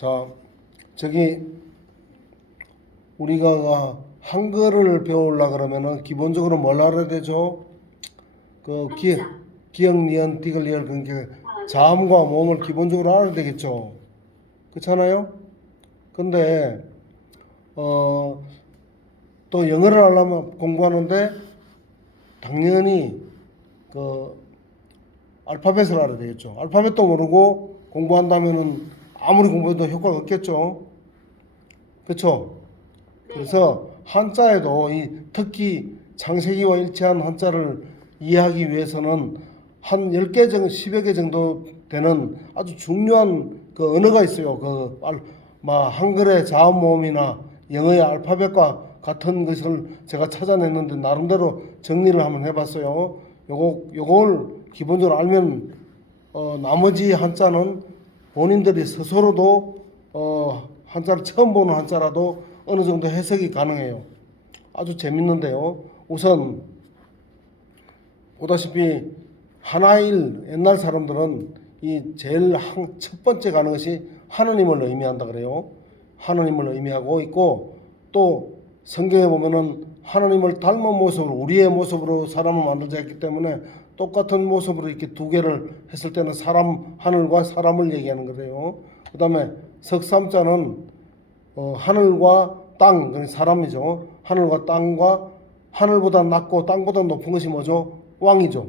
자, 저기 우리가 한글을 배우려 그러면은 기본적으로 뭘 알아야 되죠? 그 한자. 기역, 니은, 디귿, 리을 그러니까 자음과 모음을 기본적으로 알아야 되겠죠. 그렇잖아요? 근데 어, 또 영어를 하려면 공부하는데 당연히 그 알파벳을 알아야 되겠죠. 알파벳도 모르고 공부한다면은 아무리 공부해도 효과가 없겠죠. 그렇죠? 네. 그래서 한자에도 특히 창세기와 일치한 한자를 이해하기 위해서는 한 10개 정도, 10여 개 정도 되는 아주 중요한 그 언어가 있어요. 한글의 자음 모음이나 영어의 알파벳과 같은 것을 제가 찾아냈는데 나름대로 정리를 한번 해봤어요. 요걸 기본적으로 알면 나머지 한자는 본인들이 스스로도 한자를 처음 보는 한자라도 어느 정도 해석이 가능해요. 아주 재밌는데요. 우선 보다시피 하나일 옛날 사람들은 이 제일 첫 번째 가는 것이 하느님을 의미한다 그래요. 하느님을 의미하고 있고 또 성경에 보면은 하느님을 닮은 모습으로 우리의 모습으로 사람을 만들자 했기 때문에 똑같은 모습으로 이렇게 두 개를 했을 때는 사람 하늘과 사람을 얘기하는 거래요. 그다음에 석삼자는 하늘과 땅, 그러니까 사람이죠. 하늘과 땅과 하늘보다 낮고 땅보다 높은 것이 뭐죠? 왕이죠.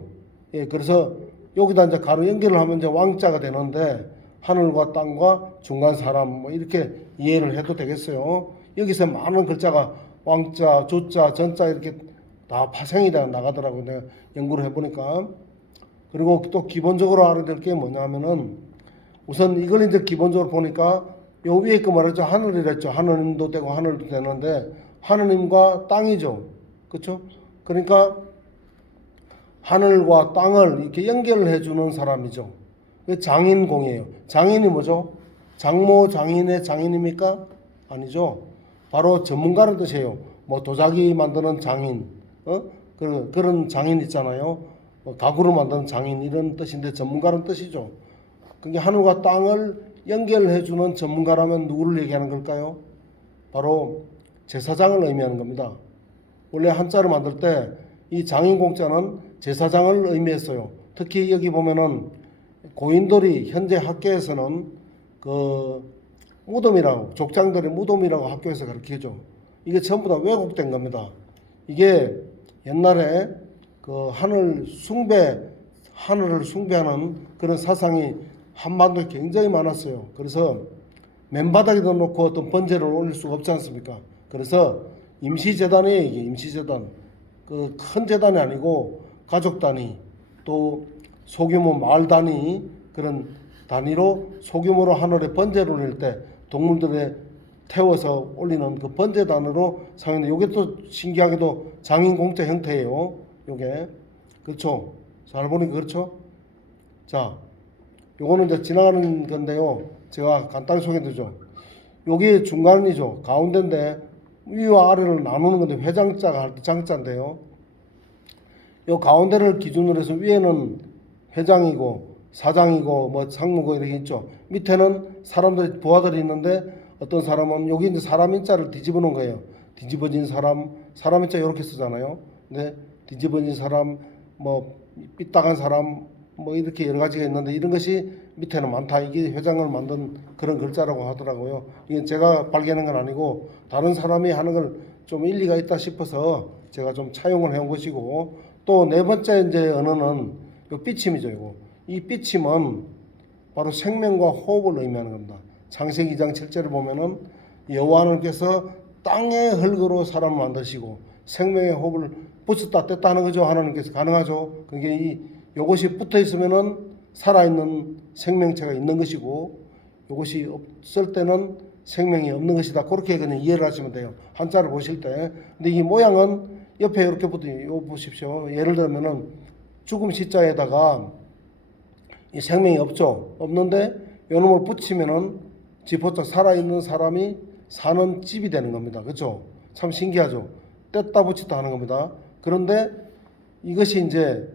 예, 그래서 여기다 이제 가로 연결을 하면 이제 왕자가 되는데 하늘과 땅과 중간 사람 뭐 이렇게 이해를 해도 되겠어요. 여기서 많은 글자가 왕자, 조자, 전자 이렇게 다 파생이 돼 나가더라고요. 내가 연구를 해보니까. 그리고 또 기본적으로 알아야 될 게 뭐냐면은 우선 이걸 이제 기본적으로 보니까 요 위에 거 말하죠. 하늘이랬죠. 하느님도 되고 하늘도 되는데 하느님과 땅이죠. 그렇죠? 그러니까 하늘과 땅을 이렇게 연결해 주는 사람이죠. 장인공이에요. 장인이 뭐죠? 장모 장인의 장인입니까? 아니죠. 바로 전문가라는 뜻이에요. 뭐 도자기 만드는 장인, 그런 장인 있잖아요. 가구를 만드는 장인 이런 뜻인데 전문가라는 뜻이죠. 그게 하늘과 땅을 연결해 주는 전문가라면 누구를 얘기하는 걸까요? 바로 제사장을 의미하는 겁니다. 원래 한자를 만들 때 이 장인공자는 제사장을 의미했어요. 특히 여기 보면은 고인돌이 현재 학교에서는 그 무덤이라고 족장들의 무덤이라고 학교에서 가르치죠. 이게 전부 다 왜곡된 겁니다. 이게 옛날에 그 하늘을 숭배하는 그런 사상이 한반도에 굉장히 많았어요. 그래서 맨바닥에다 놓고 어떤 번제를 올릴 수가 없지 않습니까? 그래서 임시재단이에요. 이게 임시재단. 그 큰 재단이 아니고 가족 단위 또 소규모 마을 단위 그런 단위로 소규모로 하늘에 번제를 올릴 때 동물들에 태워서 올리는 그 번제단으로 사용했는데 이게 또 신기하게도 장인공자 형태예요. 요게 그렇죠. 잘 보니까 그렇죠. 자, 요거는 이제 지나가는 건데요. 제가 간단히 소개해드리죠. 여기 중간이죠. 가운데인데 위와 아래를 나누는 건데 회장자가 할 때 장자인데요. 요 가운데를 기준으로 해서 위에는 회장이고 사장이고 뭐 상무고 이렇게 있죠. 밑에는 사람들이 부하들이 있는데 어떤 사람은 여기 이제 사람 인자를 뒤집어 놓은 거예요. 뒤집어진 사람, 사람 인자 이렇게 쓰잖아요. 근데 뒤집어진 사람, 뭐 삐딱한 사람, 뭐 이렇게 여러 가지가 있는데 이런 것이 밑에는 많다. 이게 회장을 만든 그런 글자라고 하더라고요. 이게 제가 발견한 건 아니고 다른 사람이 하는 걸 좀 일리가 있다 싶어서 제가 좀 차용을 해온 것이고 또 네 번째 이제 언어는 요 삐침이죠. 이거. 이 삐침은 바로 생명과 호흡을 의미하는 겁니다. 창세기 2장 7절을 보면은 여호와 하나님께서 땅의 흙으로 사람을 만드시고 생명의 호흡을 붙였다 뗐다 하는 거죠. 하나님께서 가능하죠. 그게 요것이 붙어 있으면은 살아있는 생명체가 있는 것이고 요것이 없을 때는 생명이 없는 것이다. 그렇게 그냥 이해를 하시면 돼요. 한자를 보실 때. 근데 이 모양은 옆에 이렇게 요 보십시오. 예를 들면은 죽음 시자에다가 이 생명이 없죠. 없는데 요놈을 붙이면은 지포자 살아있는 사람이 사는 집이 되는 겁니다. 그렇죠? 참 신기하죠. 뗐다 붙였다 하는 겁니다. 그런데 이것이 이제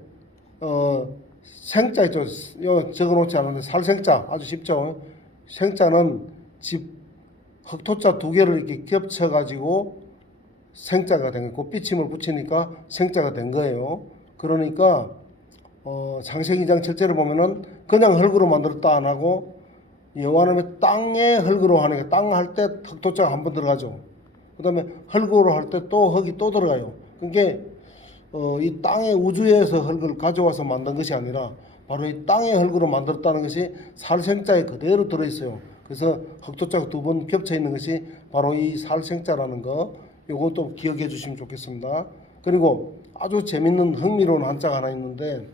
생자 있죠. 요 적어놓지 않은데 살생자 아주 쉽죠. 생자는 집 흑토자 두 개를 이렇게 겹쳐 가지고 생자가 된 거고 삐침을 붙이니까 생자가 된 거예요. 그러니까 창세기장 첫째를 보면은 그냥 흙으로 만들었다 안 하고 여호와는 땅에 흙으로 하니까 땅 할 때 흑토자가 한 번 들어가죠. 그다음에 흙으로 할 때 또 흙이 또 들어가요. 그게 이 땅의 우주에서 흙을 가져와서 만든 것이 아니라 바로 이 땅의 흙으로 만들었다는 것이 살생자에 그대로 들어있어요. 그래서 흑토자가 두 번 겹쳐 있는 것이 바로 이 살생자라는 거, 요것도 기억해 주시면 좋겠습니다. 그리고 아주 재밌는 흥미로운 한자가 하나 있는데,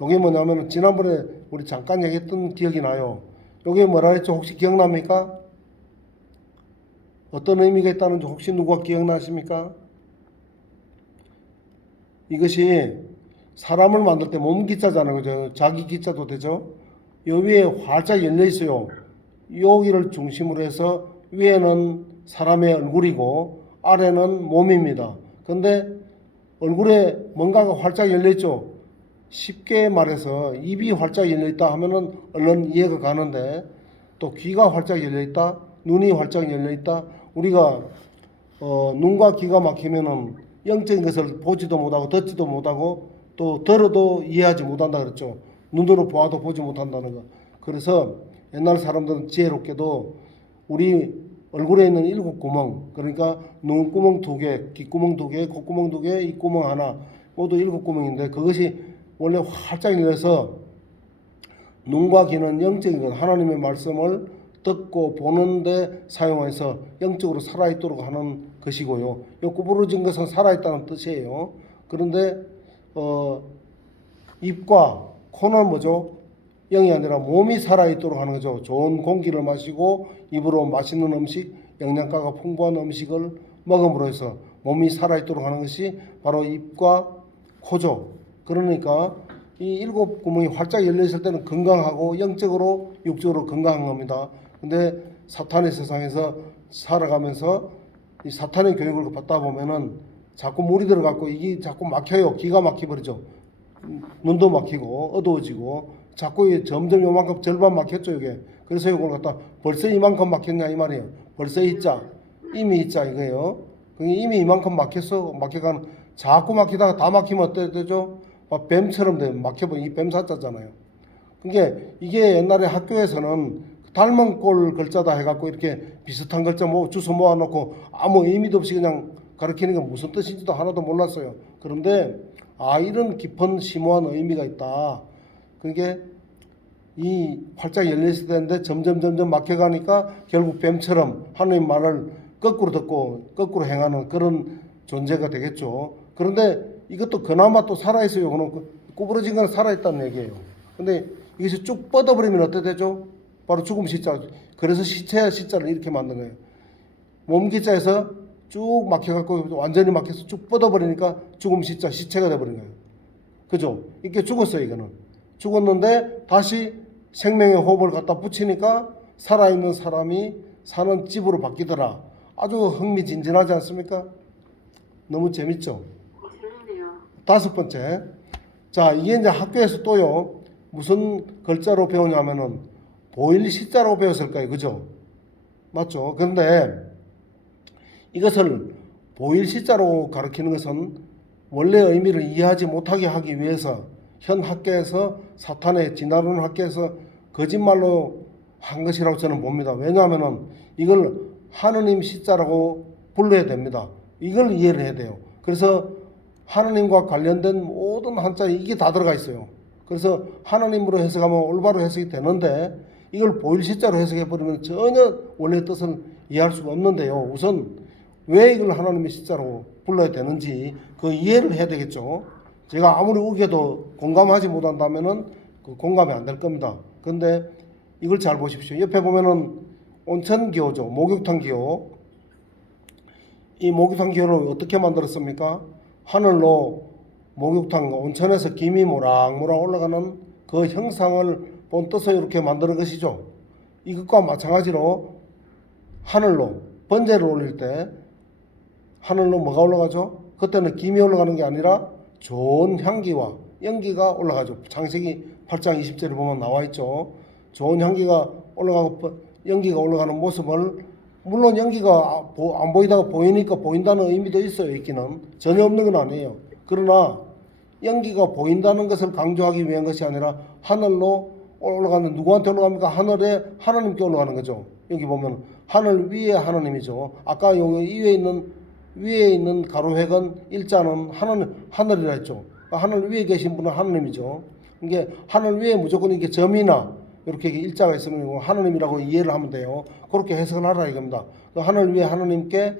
요게 뭐냐면 지난번에 우리 잠깐 얘기했던 기억이 나요. 요게 뭐라 했죠? 혹시 기억납니까? 어떤 의미가 있다는지 혹시 누가 기억나십니까? 이것이 사람을 만들 때 몸 기자잖아요. 그죠? 자기 기자도 되죠? 요 위에 활짝 열려 있어요. 여기를 중심으로 해서 위에는 사람의 얼굴이고 아래는 몸입니다. 근데 얼굴에 뭔가가 활짝 열려 있죠. 쉽게 말해서 입이 활짝 열려 있다 하면은 얼른 이해가 가는데, 또 귀가 활짝 열려 있다, 눈이 활짝 열려 있다. 우리가 눈과 귀가 막히면은 영적인 것을 보지도 못하고 듣지도 못하고 또 들어도 이해하지 못한다 그랬죠. 눈으로 보아도 보지 못한다는 거. 그래서 옛날 사람들은 지혜롭게도 우리 얼굴에 있는 7구멍, 그러니까 눈구멍 2개, 귓구멍 2개, 콧구멍 2개, 입구멍 하나, 모두 7구멍인데 그것이 원래 활짝 열려서 눈과 귀는 영적인 것, 하나님의 말씀을 듣고 보는데 사용해서 영적으로 살아있도록 하는 것이고요. 이 구부러진 것은 살아있다는 뜻이에요. 그런데 입과 코는 뭐죠? 영이 아니라 몸이 살아있도록 하는 거죠. 좋은 공기를 마시고 입으로 맛있는 음식, 영양가가 풍부한 음식을 먹음으로 해서 몸이 살아있도록 하는 것이 바로 입과 코죠. 그러니까 이 7구멍이 활짝 열려 있을 때는 건강하고 영적으로 육적으로 건강한 겁니다. 근데 사탄의 세상에서 살아가면서 이 사탄의 교육을 받다 보면은 자꾸 물이 들어가고 이게 자꾸 막혀요. 기가 막혀버리죠. 눈도 막히고 어두워지고 자꾸 점점 요만큼 절반 막혔죠 이게. 그래서 이걸 갖다 벌써 이만큼 막혔냐 이 말이에요. 벌써 있자 이미 있자 이거예요. 그게 이미 이만큼 막혔어. 막혀가는 자꾸 막히다가 다 막히면 어때 되죠? 막 뱀처럼 돼 막혀버린 이 뱀사자잖아요. 그게 이게 옛날에 학교에서는 닮은 꼴 글자다 해갖고 이렇게 비슷한 글자 뭐 주워 모아놓고 아무 의미도 없이 그냥 가르치는 게 무슨 뜻인지도 하나도 몰랐어요. 그런데 이런 깊은 심오한 의미가 있다. 그게 이 활짝 열려있을 텐데 점점 막혀가니까 결국 뱀처럼 하나님 말을 거꾸로 듣고 거꾸로 행하는 그런 존재가 되겠죠. 그런데 이것도 그나마 또 살아있어요. 그는 구부러진 건 살아있다는 얘기예요. 근데 이것이 쭉 뻗어버리면 어떻게 되죠? 바로 죽음 시자. 그래서 시체야 시자를 이렇게 만든 거예요. 몸 기자에서 쭉 막혀갖고 완전히 막혀서 쭉 뻗어버리니까 죽음 시자 시체가 돼버린 거예요. 그죠? 이렇게 죽었어요. 이거는 죽었는데 다시 생명의 호흡을 갖다 붙이니까 살아있는 사람이 사는 집으로 바뀌더라. 아주 흥미진진하지 않습니까? 너무 재밌죠? 다섯 번째, 자 이게 이제 학교에서 또요 무슨 글자로 배우냐면은 보일 시자로 배웠을 거예요. 그죠? 맞죠? 그런데 이것을 보일 시자로 가르치는 것은 원래 의미를 이해하지 못하게 하기 위해서 현 학계에서 사탄의 진화론 학계에서 거짓말로 한 것이라고 저는 봅니다. 왜냐하면은 이걸 하느님 시자라고 불러야 됩니다. 이걸 이해를 해야 돼요. 그래서 하느님과 관련된 모든 한자에 이게 다 들어가 있어요. 그래서 하느님으로 해석하면 올바로 해석이 되는데 이걸 보일 시자로 해석해 버리면 전혀 원래 뜻을 이해할 수가 없는데요. 우선 왜 이걸 하나님의 시자로 불러야 되는지 그 이해를 해야 되겠죠. 제가 아무리 우겨도 공감하지 못한다면은 그 공감이 안 될 겁니다. 그런데 이걸 잘 보십시오. 옆에 보면은 온천기호죠. 목욕탕 기호. 이 목욕탕 기호를 어떻게 만들었습니까? 하늘로 목욕탕 온천에서 김이 모락모락 올라가는 그 형상을 본 뜻을 이렇게 만드는 것이죠. 이것과 마찬가지로 하늘로 번제를 올릴 때 하늘로 뭐가 올라가죠? 그때는 김이 올라가는 게 아니라 좋은 향기와 연기가 올라가죠. 창세기 8장 20절에 보면 나와 있죠. 좋은 향기가 올라가고 연기가 올라가는 모습을, 물론 연기가 안 보이다가 보이니까 보인다는 의미도 있어요. 있기는 전혀 없는 건 아니에요. 그러나 연기가 보인다는 것을 강조하기 위한 것이 아니라 하늘로 올라가는, 누구한테 올라갑니까? 하늘에 하나님께 올라가는 거죠. 여기 보면 하늘 위에 하나님이죠. 아까 여기 위에 있는 가로획은 일자는 하늘이라 했죠. 하늘 위에 계신 분은 하나님이죠. 이게 하늘 위에 무조건 이렇게 점이나 이렇게 일자가 있으면 하나님이라고 이해를 하면 돼요. 그렇게 해석을 하라 이겁니다. 하늘 위에 하나님께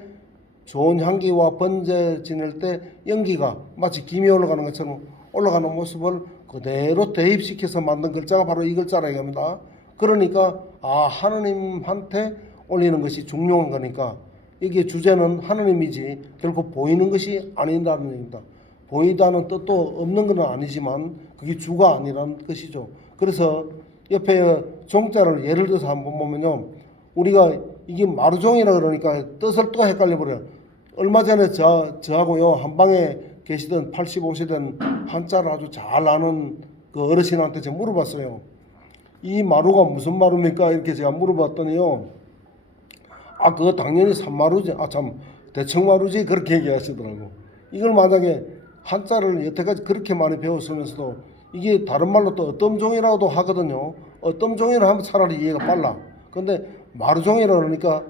좋은 향기와 번제 지낼 때 연기가 마치 김이 올라가는 것처럼 올라가는 모습을 그대로 대입시켜서 만든 글자가 바로 이 글자라 이겁니다. 그러니까 하나님한테 올리는 것이 중요한 거니까 이게 주제는 하나님이지 결국 보이는 것이 아니라는 얘기입니다. 보이다는 뜻도 없는 건 아니지만 그게 주가 아니라는 것이죠. 그래서 옆에 종자를 예를 들어서 한번 보면요, 우리가 이게 마루종이라 그러니까 뜻을 또 헷갈려 버려요. 얼마 전에 저하고요 한방에 계시던 85세 된 한자를 아주 잘 아는 그 어르신한테 제가 물어봤어요. 이 마루가 무슨 마루입니까? 이렇게 제가 물어봤더니요, 그거 당연히 산마루지. 참 대청마루지. 그렇게 얘기하시더라고. 이걸 만약에 한자를 여태까지 그렇게 많이 배웠으면서도 이게 다른 말로 또 어떤 종이라고도 하거든요. 어떤 종이라 하면 차라리 이해가 빨라. 근데 마루종이라 그러니까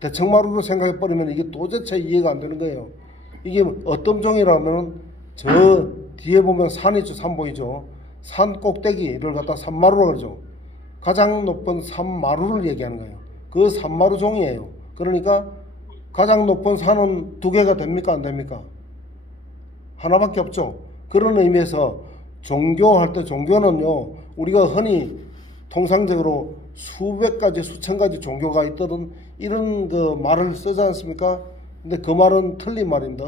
대청마루로 생각해 버리면 이게 도대체 이해가 안 되는 거예요. 이게 어떤 종이라면 저 뒤에 보면 산 있죠. 산 보이죠. 산 꼭대기를 갖다 산마루라고 그러죠. 가장 높은 산마루를 얘기하는 거예요. 그 산마루 종이에요. 그러니까 가장 높은 산은 두 개가 됩니까? 안 됩니까? 하나밖에 없죠. 그런 의미에서 종교할 때 종교는요, 우리가 흔히 통상적으로 수백 가지 수천 가지 종교가 있다는 이런 그 말을 쓰지 않습니까? 근데 그 말은 틀린 말입니다.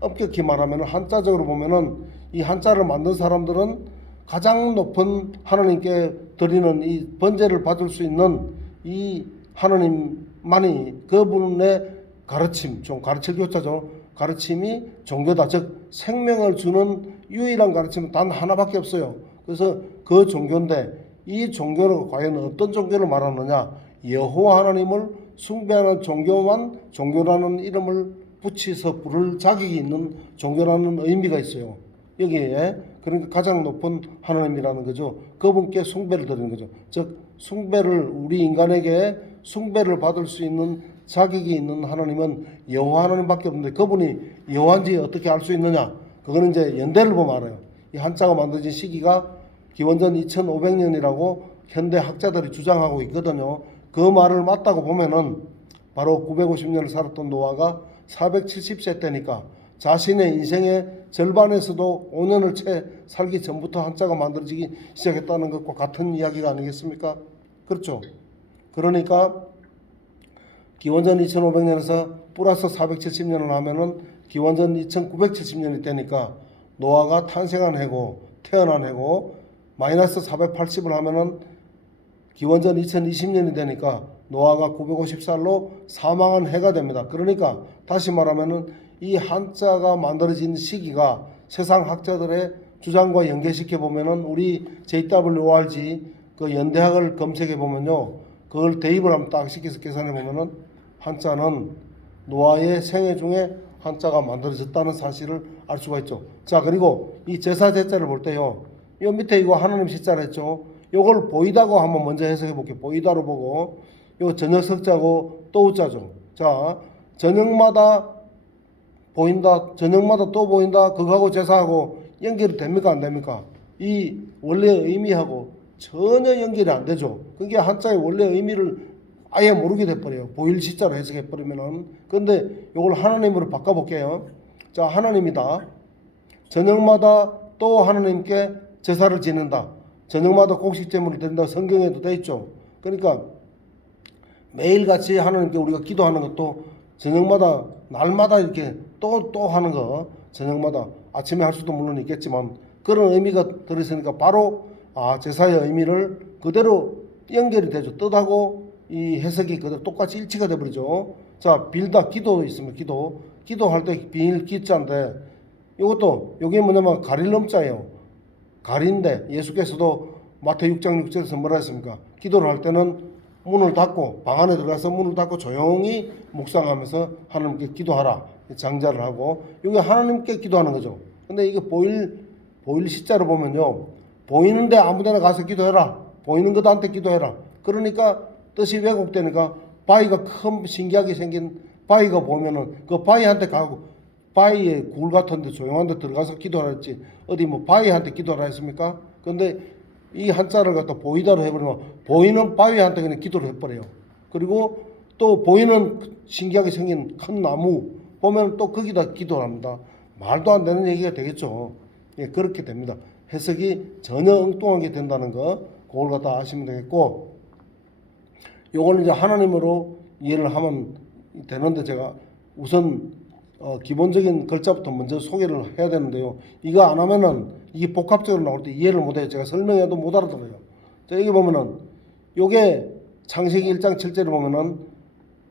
엄격히 말하면 한자적으로 보면은 이 한자를 만든 사람들은 가장 높은 하나님께 드리는 이 번제를 받을 수 있는 이 하나님만이 그분의 가르침, 좀 가르칠 교자죠. 가르침이 종교다. 즉 생명을 주는 유일한 가르침은 단 하나밖에 없어요. 그래서 그 종교인데 이 종교는 과연 어떤 종교를 말하느냐? 여호와 하나님을 숭배하는 종교라는 이름을 붙여서 부를 자격이 있는 종교라는 의미가 있어요. 여기에 그러니까 가장 높은 하나님이라는 거죠. 그분께 숭배를 드리는 거죠. 즉 우리 인간에게 숭배를 받을 수 있는 자격이 있는 하나님은 여호와 하나님밖에 없는데 그분이 여호와인지 어떻게 알 수 있느냐? 그거는 이제 연대를 보면 알아요. 이 한자가 만들어진 시기가 기원전 2500년이라고 현대 학자들이 주장하고 있거든요. 그 말을 맞다고 보면은 바로 950년을 살았던 노아가 470세 때니까 자신의 인생의 절반에서도 5년을 채 살기 전부터 한자가 만들어지기 시작했다는 것과 같은 이야기가 아니겠습니까? 그렇죠. 그러니까 기원전 2500년에서 플러스 470년을 하면은 기원전 2970년이 되니까 노아가 탄생한 해고 태어난 해고 마이너스 480을 하면은 기원전 2020년이 되니까 노아가 950살로 사망한 해가 됩니다. 그러니까 다시 말하면은 이 한자가 만들어진 시기가 세상 학자들의 주장과 연계시켜 보면은 우리 JWORG 그 연대학을 검색해 보면요, 그걸 대입을 한번 딱 시켜서 계산해 보면은 한자는 노아의 생애 중에 한자가 만들어졌다는 사실을 알 수가 있죠. 자, 그리고 이 제사 제자를 볼 때요, 요 밑에 이거 하나님 시자를 했죠. 요걸 보이다고 한번 먼저 해석해 볼게요. 보이다로 보고, 요 저녁 석자고 또 우자죠. 자, 저녁마다 보인다, 저녁마다 또 보인다, 그거하고 제사하고 연결이 됩니까? 안 됩니까? 이 원래의 의미하고 전혀 연결이 안 되죠. 그게 한자의 원래 의미를 아예 모르게 돼버려요. 보일 시자로 해석해버리면은. 근데 요걸 하나님으로 바꿔볼게요. 자, 하나님이다. 저녁마다 또 하나님께 제사를 지낸다. 저녁마다 곡식제물을 드린다. 성경에도 돼 있죠. 그러니까 매일같이 하나님께 우리가 기도하는 것도 저녁마다 날마다 이렇게 또 하는 거, 저녁마다 아침에 할 수도 물론 있겠지만 그런 의미가 들어있으니까 바로 제사의 의미를 그대로 연결이 되죠. 뜻하고 이 해석이 그대로 똑같이 일치가 돼버리죠. 자, 빌다, 기도 있으면 기도할 때 빌 기자인데 이것도 여기 뭐냐면 가릴 넘자예요. 가린데 예수께서도 마태 6장 6절에서 뭐라 했습니까? 기도를 할 때는 문을 닫고 방 안에 들어가서 문을 닫고 조용히 묵상하면서 하나님께 기도하라. 장자를 하고 이게 하나님께 기도하는 거죠. 근데 이게 보일 시자로 보면요. 보이는데 아무데나 가서 기도해라. 보이는 것한테 기도해라. 그러니까 뜻이 왜곡되니까 바위가 큰 신기하게 생긴 바위가 보면은 그 바위한테 가고 바위에 굴 같은 데 조용한 데 들어가서 기도하라 했지 어디 뭐 바위한테 기도하라 했습니까? 근데 이 한자를 갖다 보이다로 해버리면 보이는 바위한테 그냥 기도를 해버려요. 그리고 또 보이는 신기하게 생긴 큰 나무 보면 또 거기다 기도를 합니다. 말도 안 되는 얘기가 되겠죠. 예, 그렇게 됩니다. 해석이 전혀 엉뚱하게 된다는 거 그걸 갖다 아시면 되겠고 요거는 이제 하나님으로 이해를 하면 되는데 제가 우선 기본적인 글자부터 먼저 소개를 해야 되는데요. 이거 안 하면은 이게 복합적으로 나올 때 이해를 못해요. 제가 설명해도 못 알아들어요. 자, 여기 보면은 요게 창세기 1장 7절에 보면은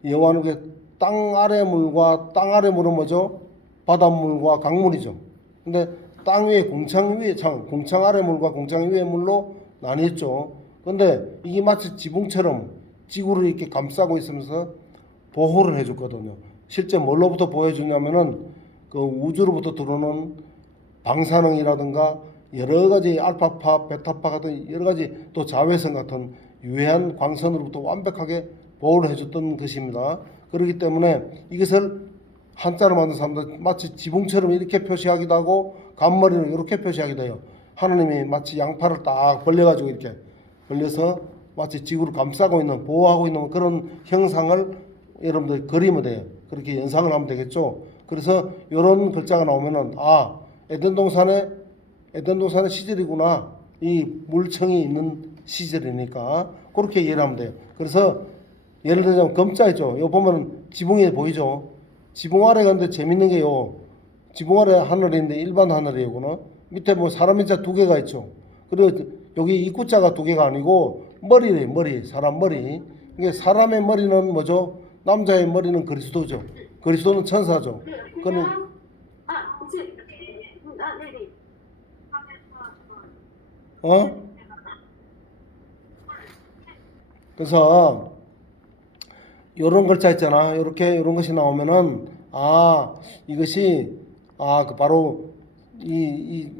여호와는 땅 아래 물과 땅 아래 물은 뭐죠? 바닷물과 강물이죠. 근데 땅 위에 공창 아래 물과 공창 위에 물로 나뉘었죠. 근데 이게 마치 지붕처럼 지구를 이렇게 감싸고 있으면서 보호를 해줬거든요. 실제 뭘로부터 보호해주냐면은 그 우주로부터 들어오는 방사능이라든가 여러 가지 알파파, 베타파 같은 여러 가지 또 자외선 같은 유해한 광선으로부터 완벽하게 보호를 해줬던 것입니다. 그렇기 때문에 이것을 한자로 만든 사람들 마치 지붕처럼 이렇게 표시하기도 하고 간머리를 이렇게 표시하기도 해요. 하나님이 마치 양팔을 딱 벌려가지고 이렇게 벌려서 마치 지구를 감싸고 있는 보호하고 있는 그런 형상을 여러분들 그리면 돼요. 그렇게 연상을 하면 되겠죠. 그래서 이런 글자가 나오면은 에덴 동산의 시절이구나. 이 물청이 있는 시절이니까 그렇게 이해를 하면 돼요. 그래서 예를 들자면 검자 있죠. 이거 보면 지붕이 보이죠. 지붕 아래 근데 재밌는 게요. 지붕 아래 하늘인데 일반 하늘이에요. 밑에 뭐 사람 인자 두 개가 있죠. 그리고 여기 입구자가 두 개가 아니고 머리래 머리 사람 머리. 이게 사람의 머리는 뭐죠? 남자의 머리는 그리스도죠. 그리스도는 천사죠. 그는 그래서 요런 글자 있잖아. 요렇게 요런 것이 나오면은 이것이 그 바로 이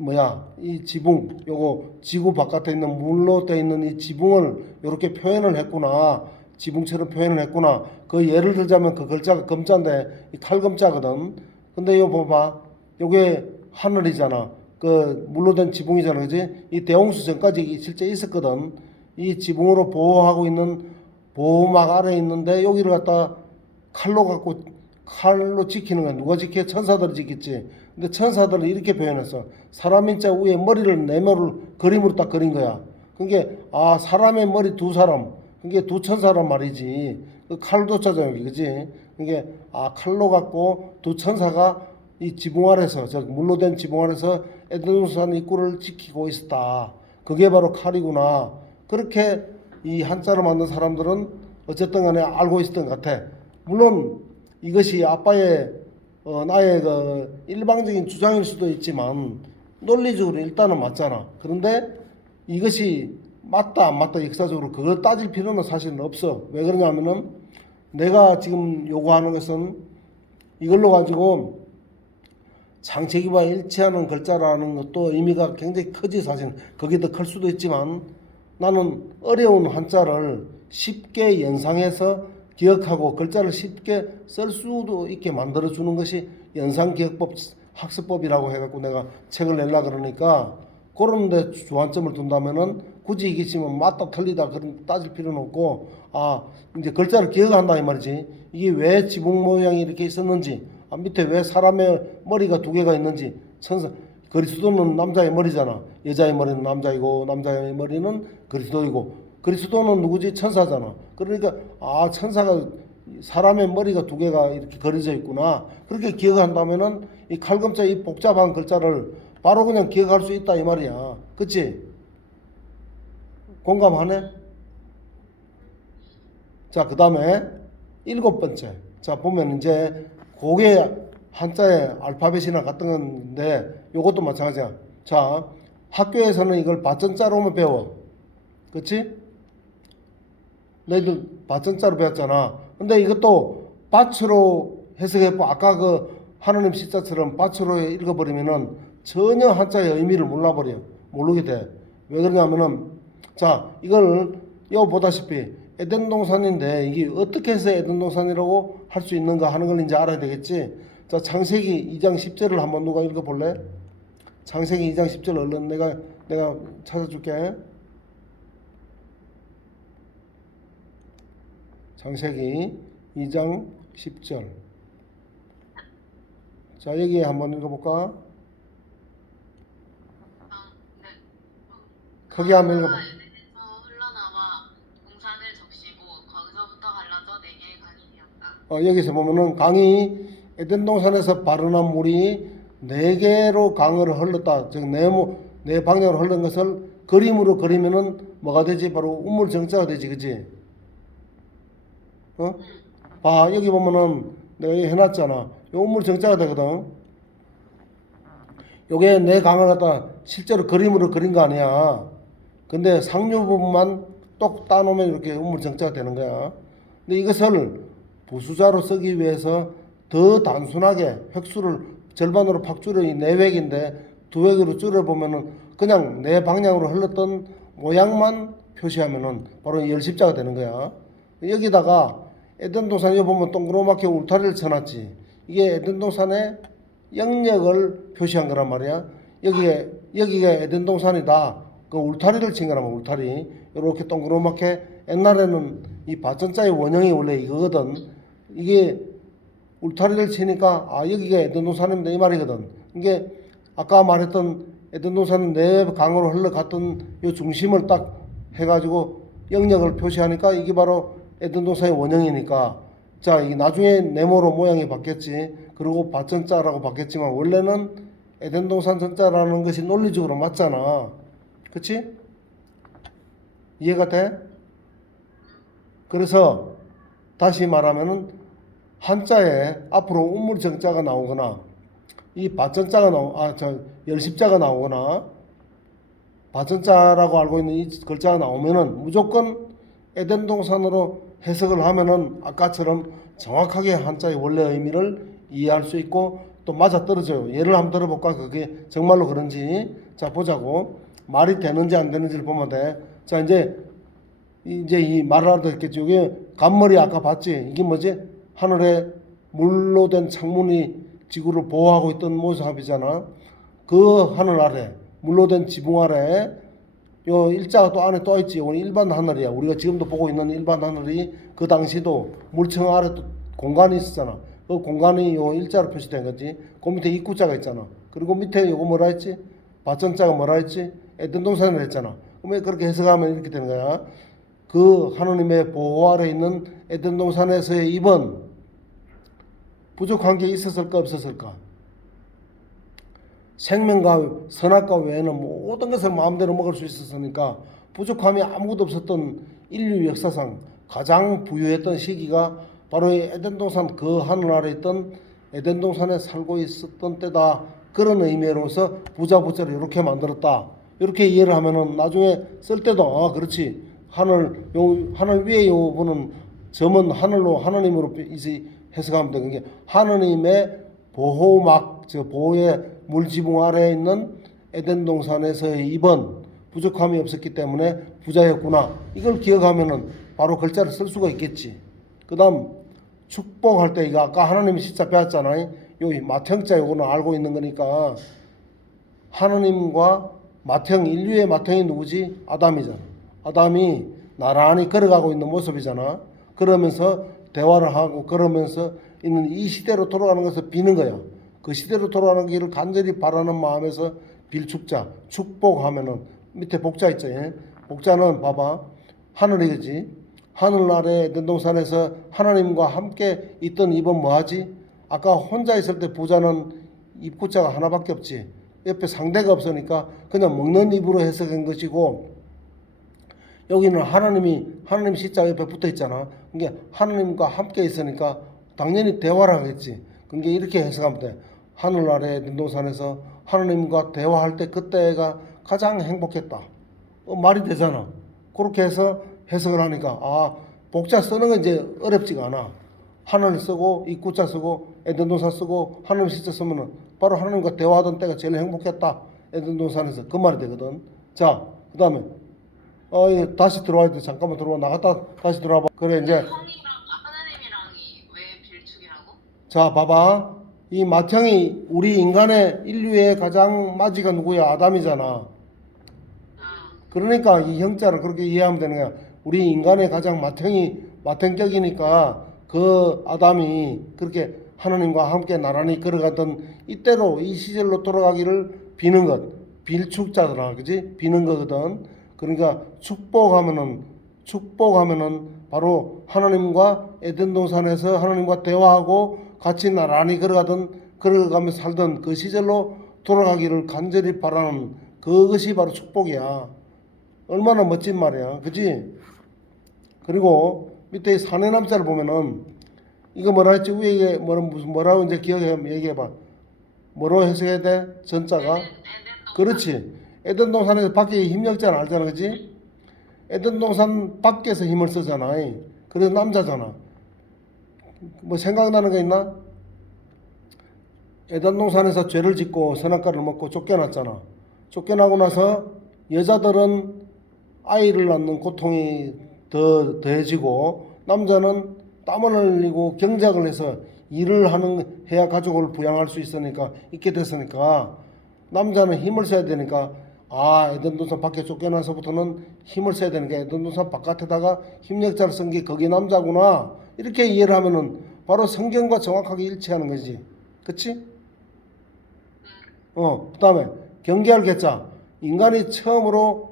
지붕 요거 지구 바깥에 있는 물로 되어 있는 이 지붕을 요렇게 표현을 했구나. 지붕처럼 표현을 했구나. 그 예를 들자면 그 글자가 검자인데 이 칼검자거든. 근데 이거 봐봐. 요게 하늘이잖아. 그 물로 된 지붕이잖아. 그지? 이 대홍수 전까지 실제 있었거든. 이 지붕으로 보호하고 있는 보호막 아래에 있는데 여기를 갖다 칼로 지키는 거야. 누가 지켜? 천사들이 지켰지. 근데 천사들을 이렇게 표현했어. 사람 인자 위에 머리를 네모를 그림으로 딱 그린 거야. 그러니까 사람의 머리 두 사람. 그게 두 천사란 말이지. 그 칼도자죠 여기, 그지? 그러니까 칼로 갖고 두 천사가 이 지붕 아래서 물로 된 지붕 아래서 에덴동산 입구를 지키고 있었다. 그게 바로 칼이구나. 그렇게 이 한자를 만든 사람들은 어쨌든 간에 알고 있었던 것 같아. 물론 이것이 아빠의 나의 그 일방적인 주장일 수도 있지만 논리적으로 일단은 맞잖아. 그런데 이것이 맞다 안 맞다 역사적으로 그걸 따질 필요는 사실은 없어. 왜 그러냐면은 내가 지금 요구하는 것은 이걸로 가지고 창세기와 일치하는 글자라는 것도 의미가 굉장히 크지. 사실은 그게 더 클 수도 있지만 나는 어려운 한자를 쉽게 연상해서 기억하고 글자를 쉽게 쓸 수도 있게 만들어주는 것이 연상기억법 학습법이라고 해갖고 내가 책을 내려고 그러니까 그런 데 주안점을 둔다면은 굳이 이게 지금 맞다 틀리다 그런 따질 필요는 없고 이제 글자를 기억한다 이 말이지. 이게 왜 지붕 모양이 이렇게 있었는지 밑에 왜 사람의 머리가 두 개가 있는지 그리스도는 남자의 머리잖아. 여자의 머리는 남자이고 남자의 머리는 그리스도이고 그리스도는 누구지? 천사잖아. 그러니까 천사가 사람의 머리가 두 개가 이렇게 그려져 있구나. 그렇게 기억한다면은 이 칼금자 이 복잡한 글자를 바로 그냥 기억할 수 있다 이 말이야. 그치? 공감하네? 자, 그 다음에 7번째. 자, 보면 이제 그게 한자의 알파벳이나 같은 건데 요것도 마찬가지야. 자, 학교에서는 이걸 밭전자로만 배워. 그치? 너희들 밭전자로 배웠잖아. 근데 이것도 밭으로 해석해보. 아까 그 하느님 시자처럼 밭으로 읽어버리면은 전혀 한자의 의미를 몰라버려. 모르게 돼. 왜 그러냐면은 자 이걸 여 보다시피 에덴 동산인데 이게 어떻게 해서 에덴 동산이라고 할 수 있는가 하는 걸 이제 알아야 되겠지. 자 창세기 2장 10절을 한번 누가 읽어볼래? 창세기 2장 10절 얼른 내가 찾아줄게. 창세기 2장 10절. 자 여기 한번 읽어볼까? 네. 크게 한번 읽어봐. 에덴에서 흘러나와 동산을 적시고 거기서부터 갈라져 네 개의 강이 되었다. 여기서 보면은 강이 에덴 동산에서 발원한 물이 네 개로 강을 흘렀다. 즉 네 방향으로 흐른 것을 그림으로 그리면은 뭐가 되지? 바로 우물정자가 되지, 그지? 봐 여기 보면은 내가 여기 해놨잖아. 요 우물정자가 되거든. 요게 내 강을 갖다 실제로 그림으로 그린 거 아니야. 근데 상류 부분만 똑 따놓으면 이렇게 우물정자가 되는 거야. 근데 이것을 부수자로 쓰기 위해서 더 단순하게 획수를 절반으로 팍 줄여 이 네 획인데 두 획으로 줄여보면은 그냥 네 방향으로 흘렀던 모양만 표시하면은 바로 열십자가 되는 거야. 여기다가 에덴 동산 여기 보면 동그랗게 울타리를 쳐놨지. 이게 에덴 동산의 영역을 표시한 거란 말이야. 여기가 에덴 동산이다. 그 울타리를 친 거란 말이야. 울타리. 이렇게 동그랗게 옛날에는 이 밭전자의 원형이 원래 이거거든. 이게 울타리를 치니까 여기가 에덴 동산입니다 이 말이거든. 이게 아까 말했던 에덴 동산 내 강으로 흘러갔던 요 중심을 딱 해가지고 영역을 표시하니까 이게 바로 에덴 동산의 원형이니까 자 이게 나중에 네모로 모양이 바뀌었지. 그리고 밭전자라고 바뀌었지만 원래는 에덴 동산 전자라는 것이 논리적으로 맞잖아. 그치? 이해가 돼? 그래서 다시 말하면은 한자에 앞으로 우물정자가 나오거나 이 밭전자가 열십자가 나오거나 밭전자라고 알고 있는 이 글자가 나오면은 무조건 에덴 동산으로 해석을 하면은 아까처럼 정확하게 한자의 원래 의미를 이해할 수 있고 또 맞아떨어져요. 예를 한번 들어볼까? 그게 정말로 그런지. 자 보자고. 말이 되는지 안 되는지를 보면 돼. 자 이제 이 말을 알아듣겠죠. 이게 간머리 아까 봤지? 이게 뭐지? 하늘에 물로 된 창문이 지구를 보호하고 있던 모습이잖아. 그 하늘 아래, 물로 된 지붕 아래, 요 일자가 또 안에 또 있지. 오늘 일반 하늘이야. 우리가 지금도 보고 있는 일반 하늘이 그 당시도 물층 아래 또 공간이 있었잖아. 그 공간이 요 일자로 표시된 거지. 그 밑에 입구자가 있잖아. 그리고 밑에 요거 뭐라 했지? 밭전자가 뭐라 했지? 에덴 동산을 했잖아. 그러면 그렇게 해석하면 이렇게 되는 거야. 그 하느님의 보호 아래 있는 에덴 동산에서의 입은 부족한 게 있었을까 없었을까? 생명과 선악과 외에는 모든 것을 마음대로 먹을 수 있었으니까 부족함이 아무것도 없었던 인류 역사상 가장 부유했던 시기가 바로 이 에덴 동산 그 하늘 아래 있던 에덴 동산에 살고 있었던 때다. 그런 의미로서 부자를 이렇게 만들었다. 이렇게 이해를 하면은 나중에 쓸 때도 그렇지. 하늘 위에 요 부분은 점은 하늘로 하나님으로 이제 해석하면 돼. 그게 하나님의 보호막, 저 보호의 물지붕 아래에 있는 에덴 동산에서의 입은 부족함이 없었기 때문에 부자였구나. 이걸 기억하면은 바로 글자를 쓸 수가 있겠지. 그다음 축복할 때 이거 아까 하나님이 진짜 배웠잖아요. 여기 맏형자 요거는 알고 있는 거니까 하나님과 맏형 인류의 맏형이 누구지? 아담이잖아. 아담이 나란히 걸어가고 있는 모습이잖아. 그러면서 대화를 하고 그러면서 있는 이 시대로 돌아가는 것을 비는 거야. 그 시대로 돌아가는 길을 간절히 바라는 마음에서 빌 축자, 축복하면은 밑에 복자 있죠. 예? 복자는 봐봐. 하늘이지. 하늘 아래 에덴 동산에서 하나님과 함께 있던 입은 뭐하지? 아까 혼자 있을 때 부자는 입구자가 하나밖에 없지. 옆에 상대가 없으니까 그냥 먹는 입으로 해석한 것이고 여기는 하나님 시자 옆에 붙어 있잖아. 그게 하나님과 함께 있으니까 당연히 대화를 하겠지. 그게 이렇게 해석하면 돼. 하늘 아래 에덴 동산에서 하나님과 대화할 때 그때가 가장 행복했다. 말이 되잖아. 그렇게 해서 해석을 하니까 복자 쓰는 건 이제 어렵지가 않아. 하늘 쓰고 입구자 쓰고 에덴 동산 쓰고 하늘 시자 쓰면은 바로 하나님과 대화하던 때가 제일 행복했다. 에덴 동산에서 그 말이 되거든. 자, 그다음에 예, 다시 들어와야 돼. 잠깐만 들어와 나갔다 다시 들어와봐. 그래 이제 형이랑 하나님이랑이 왜 빌축이라고? 자 봐봐. 이 맏형이 우리 인간의 인류의 가장 맞이가 누구야? 아담이잖아. 아, 그러니까 이 형자를 그렇게 이해하면 되는 거야. 우리 인간의 가장 맏형격이니까 그 아담이 그렇게 하나님과 함께 나란히 걸어가던 이때로 이 시절로 돌아가기를 비는 것. 빌축자더라. 그지? 비는 거거든. 그러니까 축복하면은 바로 하나님과 에덴 동산에서 하나님과 대화하고 같이 나란히 걸어가면서 살던 그 시절로 돌아가기를 간절히 바라는 그것이 바로 축복이야. 얼마나 멋진 말이야. 그지? 그리고 밑에 사내남자를 보면은 이거 뭐라 했지? 위에 뭐라고 이제 얘기해봐. 뭐로 해석해야 돼? 전자가? 에덴 그렇지. 에덴 동산에서 밖에 힘력자는 알잖아. 그지? 에덴 동산 밖에서 힘을 쓰잖아. 그래서 남자잖아. 뭐 생각나는 거 있나? 에덴 동산에서 죄를 짓고 선악과를 먹고 쫓겨났잖아. 쫓겨나고 나서 여자들은 아이를 낳는 고통이 더해지고 남자는 땀을 흘리고 경작을 해서 일을 해야 가족을 부양할 수 있게 됐으니까 남자는 힘을 써야 되니까 에덴 동산 밖에 쫓겨나서부터는 힘을 써야 되니까 에덴 동산 바깥에다가 힘력자를 쓴 게 거기 남자구나 이렇게 이해를 하면은 바로 성경과 정확하게 일치하는 거지. 그치? 그다음에 경계할 개자. 인간이 처음으로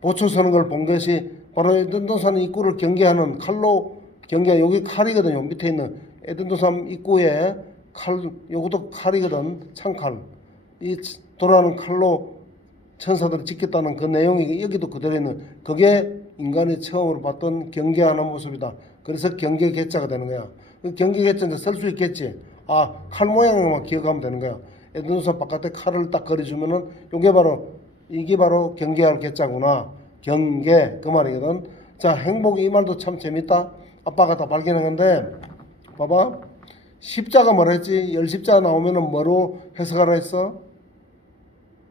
보초 서는 걸 본 것이 바로 에덴 동산 입구를 경계하는 칼로 여기 칼이거든요. 밑에 있는 에덴 동산 입구에 요것도 칼이거든. 창칼. 이 돌아가는 칼로 천사들을 지켰다는 그 내용이 여기도 그대로 있는 그게 인간이 처음으로 봤던 경계하는 모습이다. 그래서 경계 개자가 되는 거야. 그 경계 개자는 쓸 수 있겠지. 칼 모양만 기억하면 되는 거야. 에덴 동산 바깥에 칼을 딱 그려주면은 이게 바로 경계할 개자구나. 경계 그 말이거든. 자, 행복 이 말도 참 재밌다. 아빠가 다 발견한 건데 봐봐. 십자가 뭐라 했지? 열 십자가 나오면은 뭐로 해석하라 했어?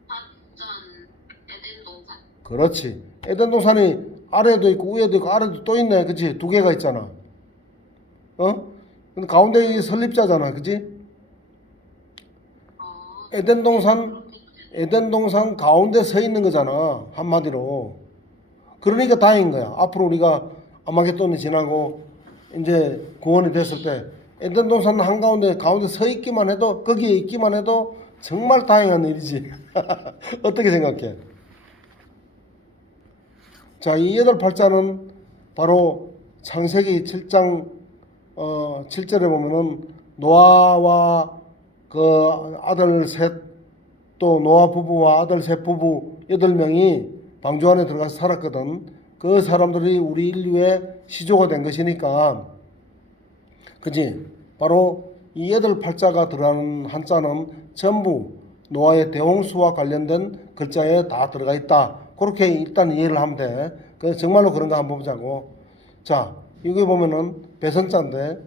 완전 에덴 동산. 그렇지. 에덴 동산이 아래도 있고 위에도 있고 아래도 또 있네. 그치? 두 개가 있잖아. 근데 가운데 이 설립자잖아. 그치? 에덴 동산 가운데 서 있는 거잖아. 한마디로. 그러니까 다행인 거야. 앞으로 우리가 아마겟돈이 지나고 이제 구원이 됐을 때 에덴 동산 가운데 서 있기만 해도 거기에 있기만 해도 정말 다행한 일이지. 어떻게 생각해? 자, 이 여덟 팔자는 바로 창세기 7장 7절에 보면은 노아와 그 아들 셋 또 노아 부부와 아들 셋 부부 8명이 방주 안에 들어가서 살았거든. 그 사람들이 우리 인류의 시조가 된 것이니까 그지? 바로 이 여덟 팔자가 들어가는 한자는 전부 노아의 대홍수와 관련된 글자에 다 들어가 있다. 그렇게 일단 이해를 하면 돼. 그래서 정말로 그런가 한번 보자고. 자, 여기 보면은 배선자인데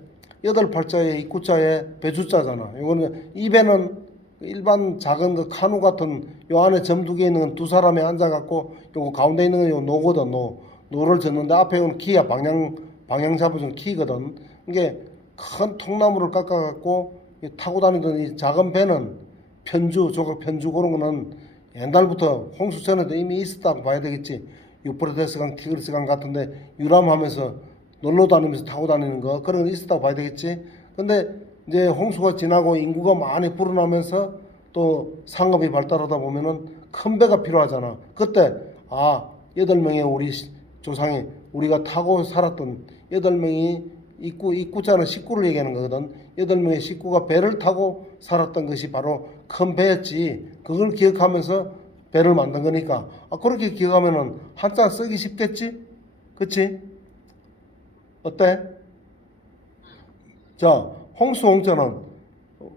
여덟 팔자에 입구자에 배주자잖아. 이거는 이 배는 일반 작은 그 카누 같은 요 안에 점 두 개 있는 건 두 사람이 앉아갖고 요거 가운데 있는 건 요 노거든. 노를 젓는데 앞에 있는 키야 방향 잡아주는 키거든. 이게 큰 통나무를 깎아갖고 타고 다니던 이 작은 배는 조각 편주 그런 거는 옛날부터 홍수 전에도 이미 있었다고 봐야 되겠지. 유프라테스강 티그리스강 같은데 유람하면서 놀러 다니면서 타고 다니는 거 그런 거 있었다고 봐야 되겠지. 근데 이제 홍수가 지나고 인구가 많이 불어나면서 또 상업이 발달하다 보면은 큰 배가 필요하잖아. 그때 8명의 우리 조상이 우리가 타고 살았던 8명이 입구자는 식구를 얘기하는 거거든. 8명의 식구가 배를 타고 살았던 것이 바로 큰 배였지. 그걸 기억하면서 배를 만든 거니까. 그렇게 기억하면은 한자 쓰기 쉽겠지? 그치? 어때? 자, 홍수홍자는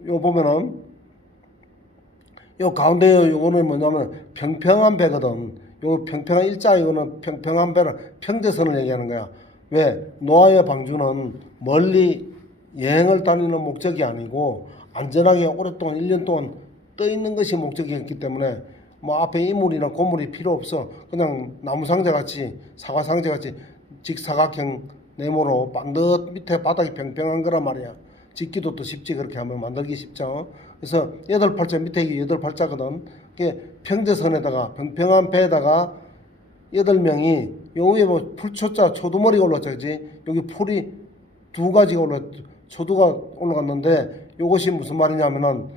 요 보면은 요 가운데 요거는 뭐냐면 평평한 배거든. 요 평평한 일자 이거는 평평한 배는 평대선을 얘기하는 거야. 왜? 노아의 방주는 멀리 여행을 다니는 목적이 아니고 안전하게 오랫동안 1년 동안 떠 있는 것이 목적이었기 때문에 뭐 앞에 이물이나 고물이 필요 없어. 그냥 나무 상자 같이 사과 상자 같이 직사각형 네모로 반듯 밑에 바닥이 평평한 거란 말이야. 짓기도 또 쉽지. 그렇게 하면 만들기 쉽죠. 그래서 여덟 팔자 밑에 이게 여덟 팔자거든. 이게 평제선에다가 평평한 배에다가 8명이 요 위에 뭐 풀초자 초두머리가 올랐죠. 그지? 여기 풀이 두 가지가 초두가 올라갔는데 요것이 무슨 말이냐면은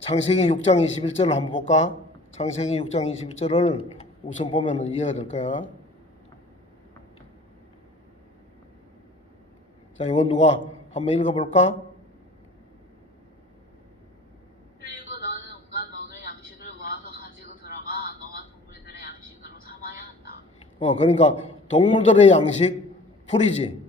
창세기 6장 21절을 한번 볼까? 창세기 6장 21절을 우선 보면은 이해가 될 거야. 자, 이건 누가 한번 읽어볼까? 그리고 너는 온갖 먹을 양식을 모아서 가지고 들어가 너와 동물들의 양식으로 삼아야 한다. 그러니까 동물들의 양식 풀이지.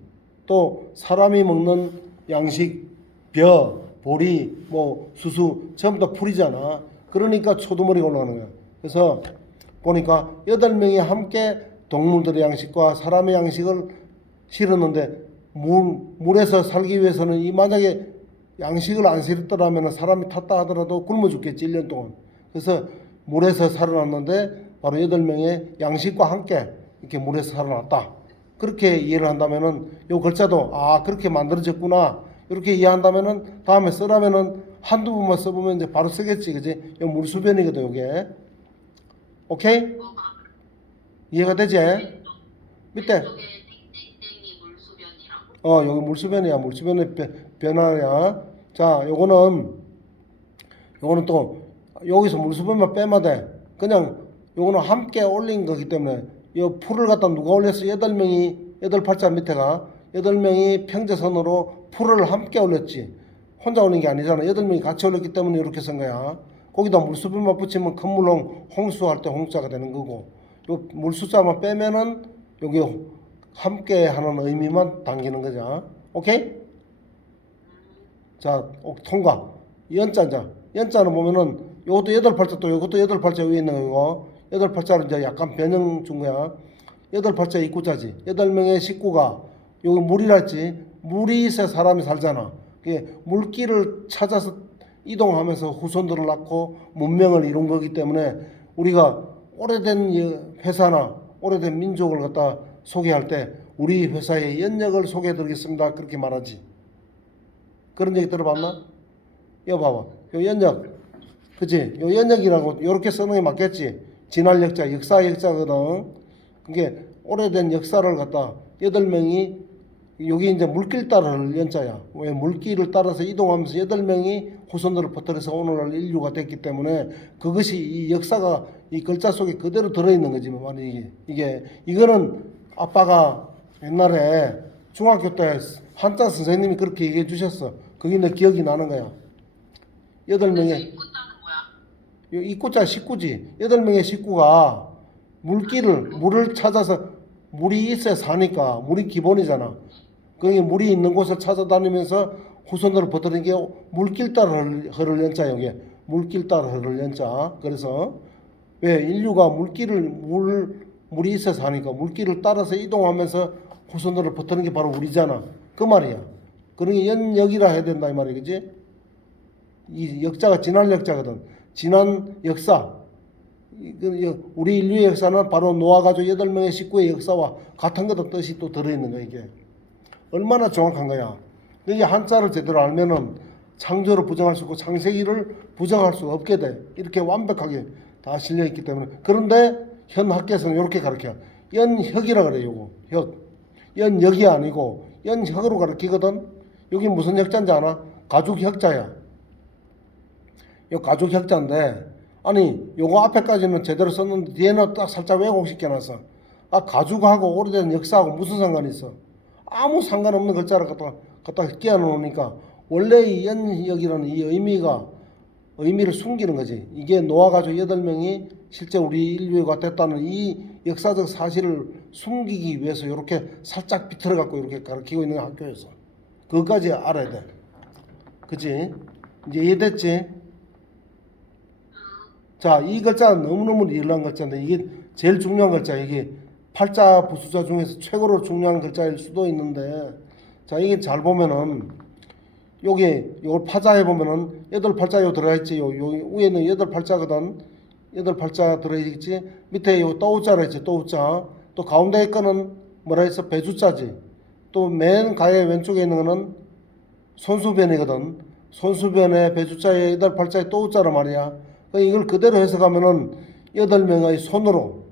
또 사람이 먹는 양식 벼, 보리, 뭐 수수 전부 다 풀이잖아. 그러니까 초두머리가 올라가는 거야. 그래서 보니까 8명이 함께 동물들의 양식과 사람의 양식을 실었는데 물에서 살기 위해서는 이 만약에 양식을 안 실었더라면 사람이 탔다 하더라도 굶어 죽겠지 1년 동안. 그래서 물에서 살아났는데 바로 8명의 양식과 함께 이렇게 물에서 살아났다. 그렇게 이해를 한다면은 요 글자도 그렇게 만들어졌구나 이렇게 이해한다면은 다음에 쓰라면은 한두 번만 써보면 이제 바로 쓰겠지. 그지? 요 물수변이거든 요게. 오케이? 뭐가 이해가 되지? 밑에 왼쪽에 땡땡땡이 물수변이라고. 여기 물수변이야. 물수변의 변화야. 자, 요거는 또 여기서 물수변만 빼면 돼. 그냥 요거는 함께 올린 거기 때문에 요 풀을 갖다 누가 올렸어? 8명이 8팔자 밑에가 8명이 평제선으로 풀을 함께 올렸지. 혼자 올린 게 아니잖아. 8명이 같이 올렸기 때문에 이렇게 쓴 거야. 거기다 물수변만 붙이면 큰 물론 홍수할 때 홍자가 되는 거고 요 물수자만 빼면은 여기 함께 하는 의미만 담기는 거죠. 오케이? 자, 통과. 연자자. 연자는 보면은 요것도 8팔자 또 요것도 8팔자 위에 있는 거고 8팔자를 이제 약간 변형 준 거야. 8팔자 입구자지. 8명의 식구가 여기 물이라 했지. 물이 있어야 사람이 살잖아. 그게 물길을 찾아서 이동하면서 후손들을 낳고 문명을 이룬 거기 때문에 우리가 오래된 회사나 오래된 민족을 갖다 소개할 때 우리 회사의 연역을 소개해 드리겠습니다. 그렇게 말하지. 그런 얘기 들어봤나? 이거 봐봐. 요 연역. 그치? 요 연역이라고 요렇게 쓰는 게 맞겠지? 진할 역자, 역사 역자거든. 그게 오래된 역사를 갖다 8명이 여기 이제 물길 따라를 연자야. 왜 물길을 따라서 이동하면서 8명이 후손들을 퍼뜨려서 오늘날 인류가 됐기 때문에 그것이 이 역사가 이 글자 속에 그대로 들어있는 거지 뭐 말이 이거는 아빠가 옛날에 중학교 때 한자 선생님이 그렇게 얘기해 주셨어. 그게 내 기억이 나는 거야. 8명의 입구자는 뭐야? 입구자 식구지. 8명의 식구가 물을 찾아서 물이 있어야 사니까 물이 기본이잖아. 거기 물이 있는 곳을 찾아다니면서 후손들을 퍼뜨리는 게 물길 따라 흐를 연자 여기 물길 따라 흐를 연자. 그래서 왜 인류가 물이 있어야 사니까 물길을 따라서 이동하면서 후손들을 퍼뜨리는 게 바로 우리잖아. 그 말이야. 그러니 연역이라 해야 된다 이 말이야. 그지? 이 역자가 지난 역자거든. 지난 역사. 우리 인류의 역사는 바로 노아 가족 8명의 식구의 역사와 같은 거다 뜻이 또 들어있는 거야 이게. 얼마나 정확한 거야. 이게 한자를 제대로 알면은 창조를 부정할 수 있고 창세기를 부정할 수 없게 돼. 이렇게 완벽하게 다 실려 있기 때문에. 그런데 현 학계에서는 이렇게 가르쳐. 연혁이라 그래 요거. 혁. 연역이 아니고 연혁으로 가르치거든. 여기 무슨 혁자인지 아나? 가죽혁자야. 요 가죽혁자인데 아니 요거 앞에까지는 제대로 썼는데 뒤에는 딱 살짝 왜곡시켜놨어. 가죽하고 오래된 역사하고 무슨 상관이 있어? 아무 상관없는 글자를 갖다 끼워 놓으니까 원래 이 연역이라는 이 의미를 숨기는 거지. 이게 노아 가족 8명이 실제 우리 인류가 됐다는 이 역사적 사실을 숨기기 위해서 이렇게 살짝 비틀어 갖고 이렇게 가르치고 있는 학교에서 그것까지 알아야 돼. 그치? 이제 이해됐지? 자, 이 글자는 너무너무 유일한 글자인데 이게 제일 중요한 글자. 이게 팔자 부수자 중에서 최고로 중요한 글자일 수도 있는데, 자, 이게 잘 보면은 여기 요걸 파자해 보면은 여덟 팔자 요 들어가 있지. 요 위에는 여덟 팔자거든. 여덟 팔자 들어 있지. 밑에 요 또우자라 있지. 또우자. 또 가운데 거는 뭐라 했어? 배주자지. 또 맨 가에 왼쪽에 있는 거는 손수변이거든. 손수변에 배주자에 여덟 팔자에 또우자란 말이야. 이걸 그대로 해석하면은 여덟 명의 손으로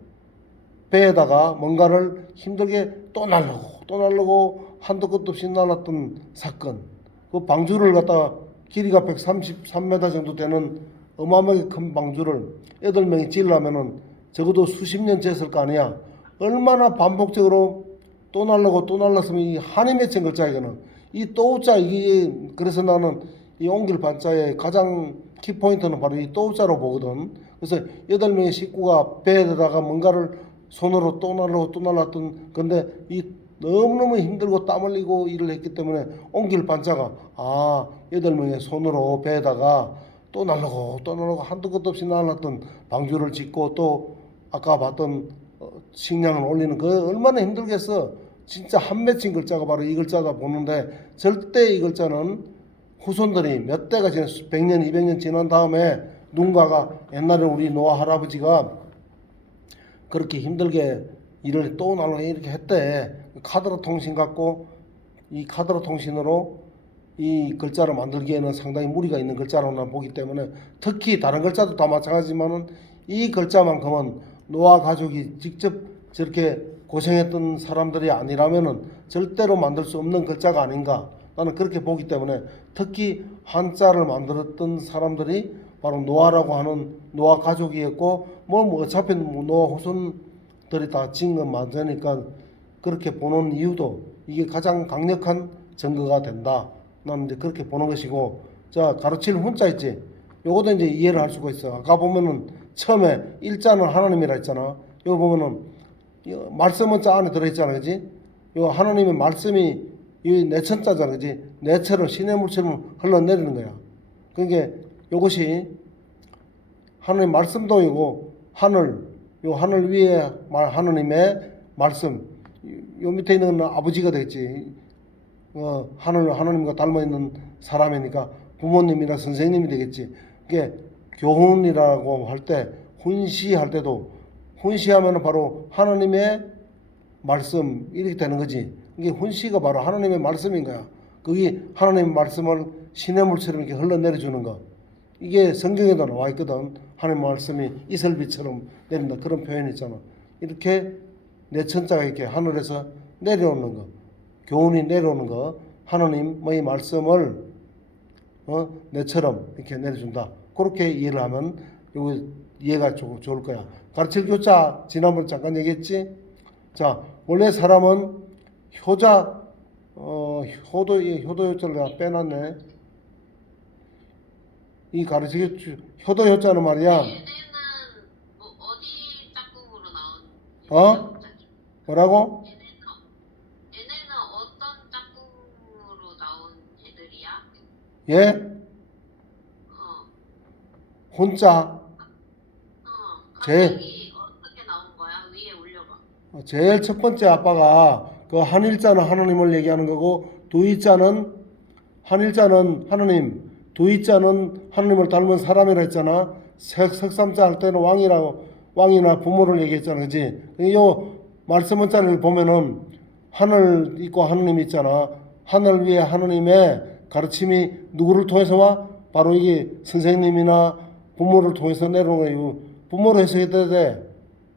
배에다가 뭔가를 힘들게 또 날르고 한도 끝도 없이 날랐던 사건. 그 방주를 갖다 길이가 133m 정도 되는 어마어마하게 큰 방주를 8명이 지으려면은 적어도 수십 년 지었을 거 아니야. 얼마나 반복적으로 또 날랐으면 이 한이 맺힌 글자 이거는. 이 또자 이게 그래서 나는 이 옮길 반자의 가장 키포인트는 바로 이 또자로 보거든. 그래서 8명의 식구가 배에다가 뭔가를 손으로 또 날랐던 건데 이 너무너무 힘들고 땀 흘리고 일을 했기 때문에 옮길 반자가 8명의 손으로 배에다가 또 날르고 한도 끝도 없이 날랐던 방주를 짓고 또 아까 봤던 식량을 올리는 그 얼마나 힘들겠어. 진짜 한 맺힌 글자가 바로 이 글자다 보는데 절대 이 글자는 후손들이 몇 대가 지난 100년 200년 지난 다음에 누군가가 옛날에 우리 노아 할아버지가 그렇게 힘들게 일을 또 날라 이렇게 했대. 카드로 통신 갖고 이 카드로 통신으로 이 글자를 만들기에는 상당히 무리가 있는 글자로 난 보기 때문에 특히 다른 글자도 다 마찬가지지만은 이 글자만큼은 노아 가족이 직접 저렇게 고생했던 사람들이 아니라면은 절대로 만들 수 없는 글자가 아닌가 나는 그렇게 보기 때문에 특히 한자를 만들었던 사람들이 바로 노아라고 하는 노아 가족이었고 뭐 어차피 노아 후손들이 다 지은 건 맞으니까 그렇게 보는 이유도 이게 가장 강력한 증거가 된다. 나는 이제 그렇게 보는 것이고, 자 가르칠 훈자 있지. 요것도 이제 이해를 할 수가 있어. 아까 보면은 처음에 일자는 하나님이라 했잖아. 여기 보면은 말씀은 자 안에 들어 있잖아, 그지? 요 하나님의 말씀이 이 내천자잖아, 그지? 내처럼 신의 물처럼 흘러내리는 거야. 그러니까 요것이 하나님 말씀도이고 요 하늘 위에 하나님의 말씀, 요 밑에 있는 아버지가 되겠지. 하나님과 닮아 있는 사람이니까 부모님이나 선생님이 되겠지. 그게 교훈이라고 할 때 훈시할 때도 훈시하면 바로 하나님의 말씀 이렇게 되는 거지. 이게 훈시가 바로 하나님의 말씀인 거야. 그게 하나님의 말씀을 시냇물처럼 이렇게 흘러내려 주는 거. 이게 성경에도 나와 있거든. 하나님의 말씀이 이슬비처럼 내린다. 그런 표현이 있잖아. 이렇게 내천자가 이렇게 하늘에서 내려오는 거. 교훈이 내려오는 거. 하나님의 말씀을 내처럼 이렇게 내려준다. 그렇게 이해를 하면 여기 이해가 좋을 거야. 가르칠 교자 지난번 잠깐 얘기했지. 자 원래 사람은 효자 효도 효자를 내가 빼놨네. 이 가르칠 효도 효자는 말이야. 얘네는 뭐 어디 짝꿍으로 나온 뭐라고? 얘네는 어떤 짝꿍으로 나온 애들이야? 예? 혼자 갑자기 어떻게 나온 거야? 위에 올려봐. 제일 첫 번째 아빠가 그 한일자는 하나님을 얘기하는 거고 두이자는 한일자는 하나님, 두이자는 하나님을 닮은 사람이라 했잖아. 석삼자 할 때는 왕이나 부모를 얘기했잖아, 그지? 이 말씀 원자를 보면은 하늘 있고 하나님 있잖아. 하늘 위에 하나님의 가르침이 누구를 통해서 와? 바로 이게 선생님이나 부모를 통해서 내려오는 거예요. 부모로 해석해야 돼.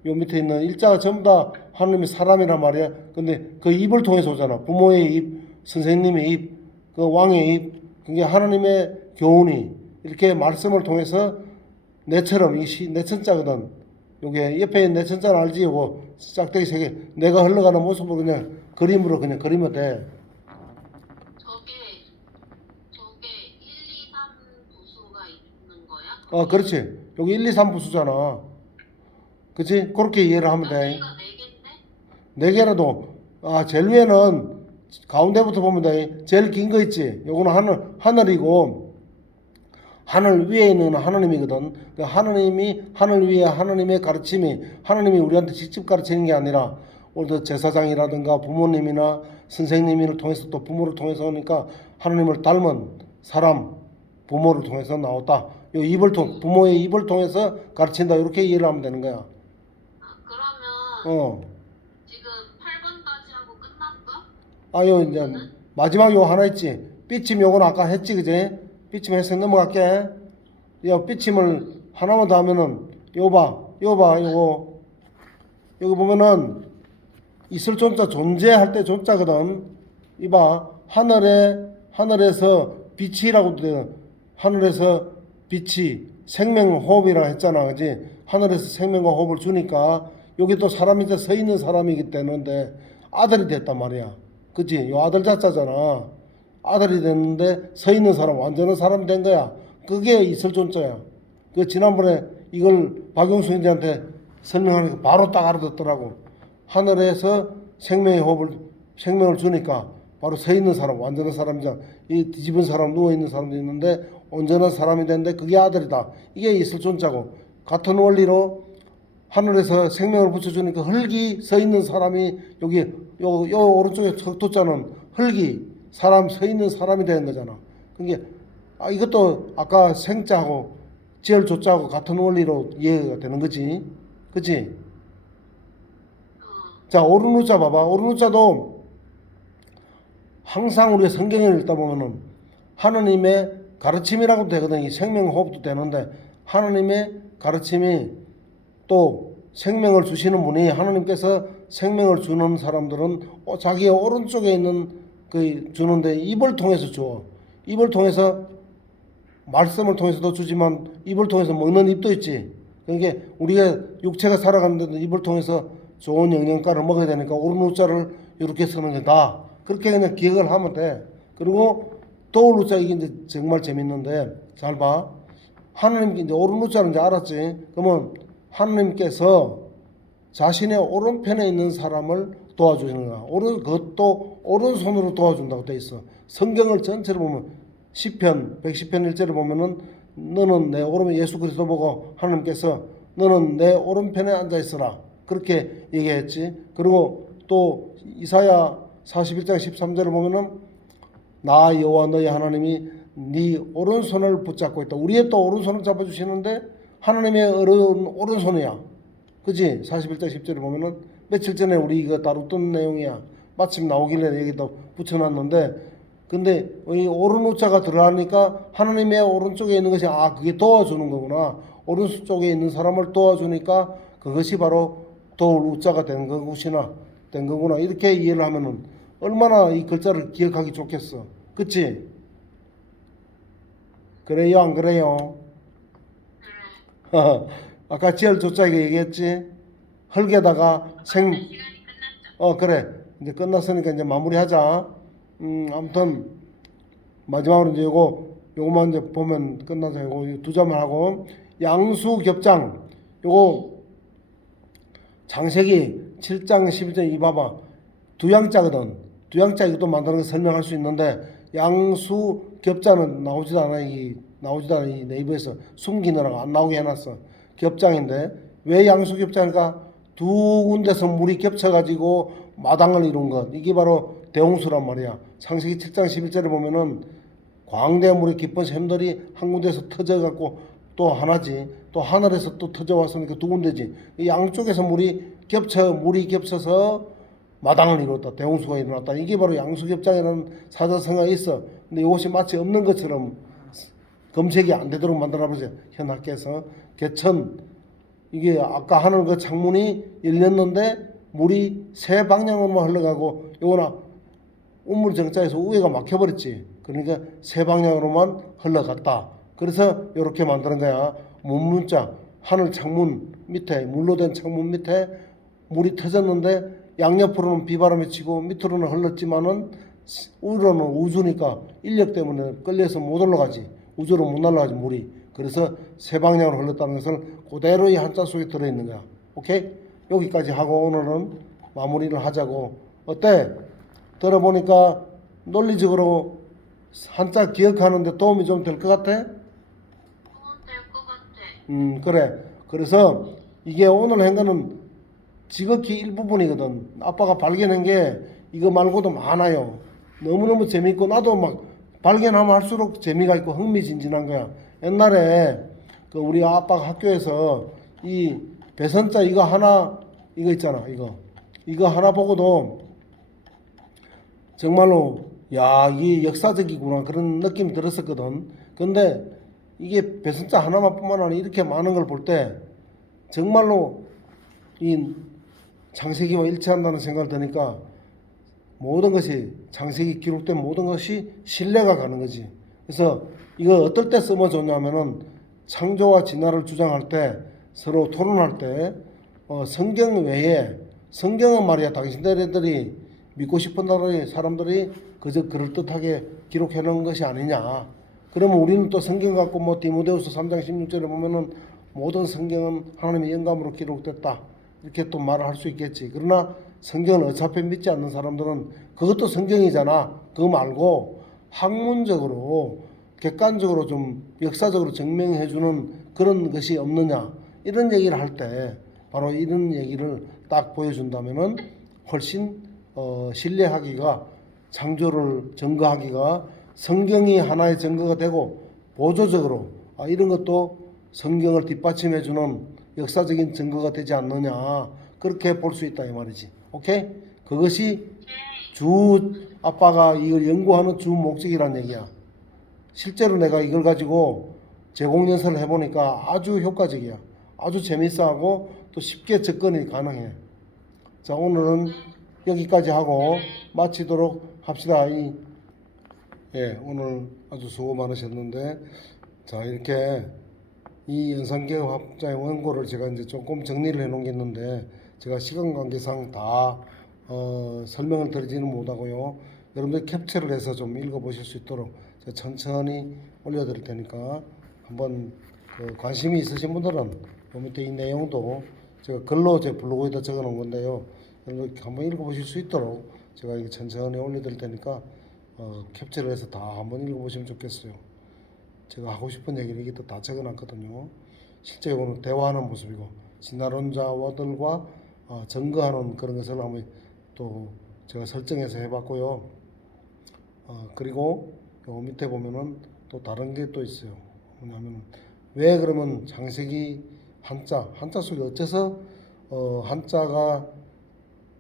요 밑에 있는 일자가 전부 다 하나님의 사람이란 말이야. 근데 그 입을 통해서 오잖아. 부모의 입, 선생님의 입, 그 왕의 입. 그게 하나님의 교훈이 이렇게 말씀을 통해서 내처럼 이 내천자거든. 요게 옆에 있는 내천자는 알지? 요거 짝대기 세 개. 내가 흘러가는 모습을 그냥 그림으로 그냥 그리면 돼. 저게 1, 2, 3 부수가 있는 거야? 그렇지. 여기 1, 2, 3 부수잖아. 그치? 그렇게 이해를 하면 돼. 여기가 4개인데? 4개라도, 제일 위에는 가운데부터 보면 돼. 제일 긴 거 있지? 요거는 하늘이고, 하늘 위에 있는 하나님이거든. 그 하나님이 하늘 위에 하나님의 가르침이 하나님이 우리한테 직접 가르치는 게 아니라 오늘 제사장이라든가 부모님이나 선생님을 통해서 또 부모를 통해서 오니까 하나님을 닮은 사람 부모를 통해서 나왔다. 요 입을 통 부모의 입을 통해서 가르친다. 이렇게 이해를 하면 되는 거야. 그러면 지금 8번까지 하고 끝났어? 아유 이제 마지막 요 하나 있지. 삐침 요거는 아까 했지 그제? 삐침 해서 넘어갈게. 야 삐침을 하나만 더 하면은 요거 여기 보면은 있을 존자 존재할 때 존자거든. 이봐 하늘에서 빛이라고 돼. 하늘에서 빛이 생명 호흡이라 했잖아, 그지? 하늘에서 생명과 호흡을 주니까 여기 또 사람이 이제 서 있는 사람이기 때문에 아들이 됐단 말이야, 그지? 요 아들 자자잖아. 아들이 됐는데 서 있는 사람, 완전한 사람이 된 거야. 그게 있을 존재야. 그 지난번에 이걸 박용수 형제한테 설명하니까 바로 딱 알아듣더라고. 하늘에서 생명을 주니까 바로 서 있는 사람, 완전한 사람이잖아. 이 뒤집은 사람, 누워 있는 사람도 있는데 온전한 사람이 되는데 그게 아들이다. 이게 있을 존재고, 같은 원리로 하늘에서 생명을 붙여주니까 흙이 서 있는 사람이 여기 요 오른쪽에 석도자는 흙이 사람 서 있는 사람이 되는 거잖아. 그게 이것도 아까 생자하고 지을 조자하고 같은 원리로 이해가 되는 거지, 그치? 자, 오른우자 봐봐. 오른우자도 항상 우리가 성경을 읽다 보면은 하느님의 가르침이라고도 되거든. 이 생명호흡도 되는데 하느님의 가르침이 또 생명을 주시는 분이 하느님께서 생명을 주는 사람들은 자기의 오른쪽에 있는 그 주는데 입을 통해서 줘. 입을 통해서 말씀을 통해서도 주지만 입을 통해서 먹는 입도 있지. 그러니까 우리가 육체가 살아가는데도 입을 통해서 좋은 영양가를 먹어야 되니까 오른 우자를 이렇게 쓰는 거다. 그렇게 그냥 기억을 하면 돼. 그리고 도울 우자 이게 이제 정말 재밌는데 잘 봐. 하나님께 이제 오른 우자는 이제 알았지. 그러면 하나님께서 자신의 오른편에 있는 사람을 도와주시는 거야. 그것도 오른손으로 도와준다고 돼 있어. 성경을 전체를 보면 시편 110편 1절을 보면은 너는 내 오른편 예수 그리스도 보고 하나님께서 너는 내 오른편에 앉아 있으라. 그렇게 얘기했지. 그리고 또 이사야 41장 13절을 보면은 나 여호와 너희 하나님이 네 오른손을 붙잡고 있다. 우리의 또 오른손을 잡아주시는데 하나님의 오른손이야. 그지? 41장 10절을 보면은 며칠 전에 우리 이거 다뤘던 내용이야. 마침 나오길래 여기도 붙여놨는데 근데 이 오른 우자가 들어가니까 하나님의 오른쪽에 있는 것이 그게 도와주는 거구나. 오른쪽에 있는 사람을 도와주니까 그것이 바로 도울 우자가 된 거구나. 이렇게 이해를 하면은 얼마나 이 글자를 기억하기 좋겠어. 그치? 그래요, 안 그래요? 아까 지을 조짜게 얘기했지? 흙에다가 시간이 끝났죠. 그래. 이제 끝났으니까 이제 마무리하자. 아무튼 마지막으로 이제 요거만 이제 보면 끝나자. 요거 두 자만 하고 양수겹장 요거 창세기 7장 11절 이 봐봐. 두 양자거든. 두 양자 이것도 만드는 거 설명할 수 있는데 양수겹자는 나오지도 않아. 이 네이버에서 숨기느라고 안 나오게 해놨어. 겹장인데 왜 양수겹장일까? 두 군데서 물이 겹쳐가지고 마당을 이룬 것. 이게 바로 대홍수란 말이야. 창세기 7장 11절에 보면은 광대의 물이 깊은 샘들이 한 군데서 터져갖고 또 하나지. 또 하늘에서 또 터져왔으니까 두 군데지. 이 양쪽에서 물이 겹쳐서 마당을 이뤘다. 대홍수가 일어났다. 이게 바로 양수겹장이라는 사자성어가 있어. 근데 이것이 마치 없는 것처럼 검색이 안 되도록 만들어보세요. 현학께서 개천 이게 아까 하는 그 창문이 열렸는데 물이 세 방향으로만 흘러가고 요거나 우물 정자에서 우회가 막혀버렸지. 그러니까 세 방향으로만 흘러갔다. 그래서 이렇게 만드는 거야. 문문자 하늘 창문 밑에 물로 된 창문 밑에 물이 터졌는데 양옆으로는 비바람이 치고 밑으로는 흘렀지만은 우로는 우주니까 인력 때문에 끌려서 못 올라가지. 우주로 못 날아가지 물이. 그래서 세 방향으로 흘렀다는 것을 그대로 이 한자 속에 들어있는 거야. 오케이? 여기까지 하고 오늘은 마무리를 하자고. 어때? 들어보니까 논리적으로 한자 기억하는데 도움이 좀 될 것 같아? 될 것 같아. 그래. 그래서 이게 오늘 한 거는 지극히 일부분이거든. 아빠가 발견한 게 이거 말고도 많아요. 너무너무 재밌고 나도 막 발견하면 할수록 재미가 있고 흥미진진한 거야. 옛날에 그 우리 아빠가 학교에서 이 배선자 이거 하나 이거 있잖아. 이거 하나 보고도 정말로 야 이게 역사적이구나 그런 느낌이 들었었거든. 근데 이게 배선자 하나만뿐만 아니라 이렇게 많은 걸 볼 때 정말로 이 창세기와 일치한다는 생각을 드니까 모든 것이 창세기 기록된 모든 것이 신뢰가 가는 거지. 그래서 이거 어떨 때 써먹어줬냐면은 창조와 진화를 주장할 때 서로 토론할 때 성경 외에 성경은 말이야 당신들이 믿고 싶은 사람들이 그저 그럴듯하게 기록해 놓은 것이 아니냐. 그러면 우리는 또 성경 갖고 뭐 디모데후서 3장 16절에 보면은 모든 성경은 하나님의 영감으로 기록됐다. 이렇게 또 말을 할 수 있겠지. 그러나 성경을 어차피 믿지 않는 사람들은 그것도 성경이잖아. 그거 말고 학문적으로 객관적으로 좀 역사적으로 증명해 주는 그런 것이 없느냐. 이런 얘기를 할 때 바로 이런 얘기를 딱 보여준다면은 훨씬 신뢰하기가 창조를 증거하기가 성경이 하나의 증거가 되고 보조적으로 이런 것도 성경을 뒷받침해 주는 역사적인 증거가 되지 않느냐 그렇게 볼 수 있다 이 말이지. 오케이? 그것이 주 아빠가 이걸 연구하는 주 목적이란 얘기야. 실제로 내가 이걸 가지고 제공연설을 해보니까 아주 효과적이야. 아주 재밌어하고 또 쉽게 접근이 가능해. 자 오늘은 여기까지 하고 마치도록 합시다. 예, 오늘 아주 수고 많으셨는데 자 이렇게 이 연산개혁 합자의 원고를 제가 이제 조금 정리를 해 놓은 게 있는데 제가 시간 관계상 다 설명을 드리지는 못하고요. 여러분들 캡처를 해서 좀 읽어 보실 수 있도록 제가 천천히 올려 드릴 테니까 한번 관심이 있으신 분들은 요 밑에 이 내용도 제가 글로 제 블로그에다 적어 놓은 건데요. 여러분 한번 읽어 보실 수 있도록 제가 이게 천천히 올려 드릴 테니까 캡처를 해서 다 한번 읽어 보시면 좋겠어요. 제가 하고 싶은 얘기를 이게 다 적어놨거든요. 실제 오늘 대화하는 모습이고 진화론자들과 증거하는 그런 것을 한번 또 제가 설정해서 해봤고요. 그리고 요 밑에 보면은 또 다른 게 또 있어요. 뭐냐면 왜 그러면 창세기 한자 속에 어째서 한자가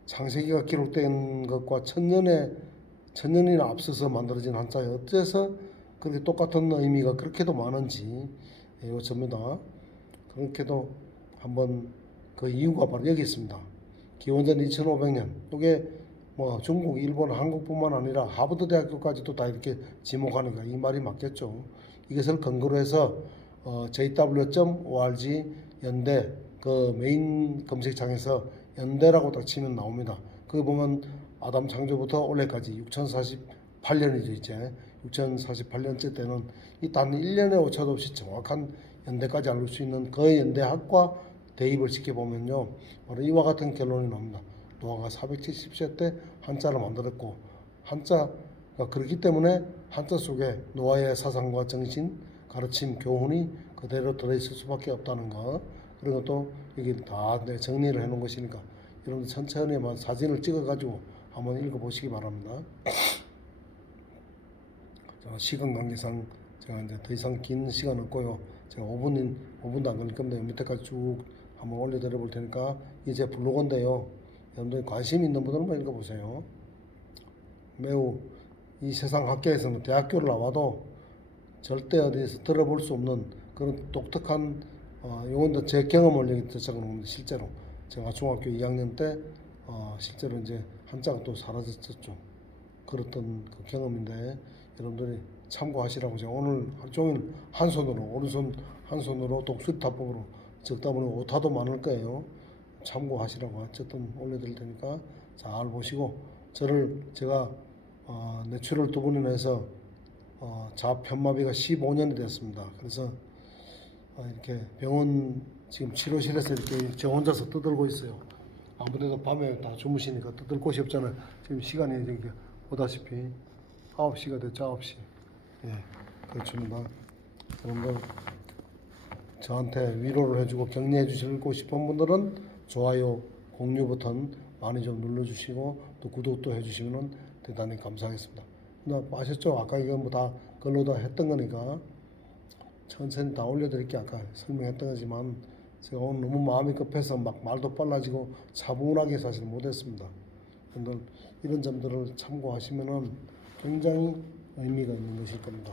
창세기가 기록된 것과 천년이나 앞서서 만들어진 한자에 어째서 그렇게 똑같은 의미가 그렇게도 많은지 이거 접니다. 그렇게도 한번 그 이유가 바로 여기 있습니다. 기원전 2500년 이게 뭐 중국, 일본, 한국뿐만 아니라 하버드 대학교까지도 다 이렇게 지목하니까 이 말이 맞겠죠. 이것을 근거로 해서 jw.org 연대 그 메인 검색창에서 연대라고 딱 치면 나옵니다. 거기 보면 아담 창조부터 올해까지 6048년이죠 이제 6048년째 때는 이 단 1년의 오차도 없이 정확한 연대까지 알릴 수 있는 그 연대학과 대입을 시켜보면요 바로 이와 같은 결론이 나옵니다. 노아가 470세 때 한자를 만들었고 한자가 그렇기 때문에 한자 속에 노아의 사상과 정신, 가르침, 교훈이 그대로 들어있을 수밖에 없다는 거 그런 것도 여기 다 정리를 해놓은 것이니까 여러분들 천천히만 사진을 찍어가지고 한번 읽어보시기 바랍니다. 시간 관계상 제가 이제 더 이상 긴 시간 없고요. 제가 5분도 안 걸릴 겁니다. 밑에까지 쭉 한번 올려드려 볼 테니까 이제 블로그인데요. 여러분들 관심 있는 분들만 읽어보세요. 매우 이 세상 학계에서는 대학교를 나와도 절대 어디에서 들어볼 수 없는 그런 독특한 요건도 제 경험을 여기 적어놓습니다. 실제로 제가 중학교 2학년 때 실제로 이제 한자가 또 사라졌었죠. 그랬던 그 경험인데 여러분들이 참고하시라고 제가 오늘 하루 종일 한 손으로 오른손 한 손으로 독수리타법으로 적다 보니 오타도 많을 거예요. 참고하시라고 어쨌든 올려드릴 테니까 잘 보시고 제가 뇌출혈 2번이나 해서 자편마비가 15년이 됐습니다. 그래서 이렇게 병원 지금 치료실에서 이렇게 저 혼자서 떠들고 있어요. 아무래도 밤에 다 주무시니까 떠들 곳이 없잖아요. 지금 시간이 이렇게 보다시피 9시가 됐죠. 9시. 예, 그렇습니다. 여러분들 저한테 위로를 해주고 격려해 주시고 싶은 분들은 좋아요, 공유 버튼 많이 좀 눌러주시고 또 구독도 해주시면 대단히 감사하겠습니다. 근데 아셨죠? 아까 이거 뭐 다 글로 다 했던 거니까 천천히 다 올려드릴게. 아까 설명했던 거지만 제가 오늘 너무 마음이 급해서 막 말도 빨라지고 차분하게 사실 못했습니다. 근데 이런 점들을 참고하시면은 굉장히 의미가 있는 것일 겁니다.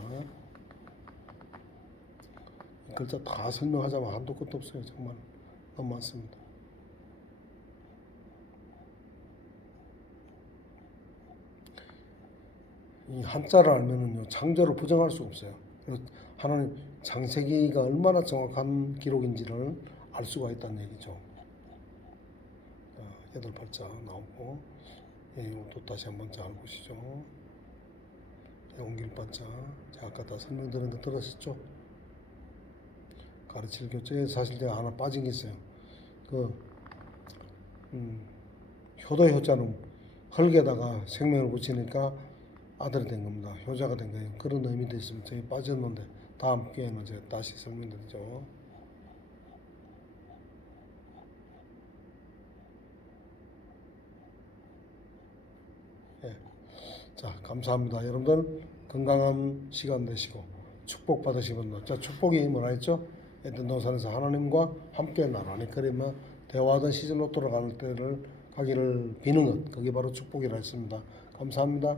글자 다 설명하자면 한도 끝도 없어요. 정말 너무 많습니다. 이 한자를 알면은요 창조를 부정할 수가 없어요. 그래서 하나님 창세기가 얼마나 정확한 기록인지를 알 수가 있다는 얘기죠. 여덟 발자 나오고, 이것도 다시 한번 잘 보시죠. 옮길 발자, 제가 아까 다 설명드린 거 들으셨죠? 가르칠 교재에 사실 제가 하나 빠진 게 있어요. 효도 효자는 흙에다가 생명을 붙이니까 아들이 된 겁니다. 효자가 된 거예요. 그런 의미도 있으면 저희 빠졌는데 다음 기회에는 제가 다시 설명드리죠. 예. 자, 감사합니다. 여러분들 건강한 시간 되시고 축복 받으시면 자, 축복이 뭐라 했죠? 에덴 동산에서 하나님과 함께 나란히 걸으며 대화하던 시절로 돌아가는 때를 가기를 비는 것, 그게 바로 축복이라 했습니다. 감사합니다.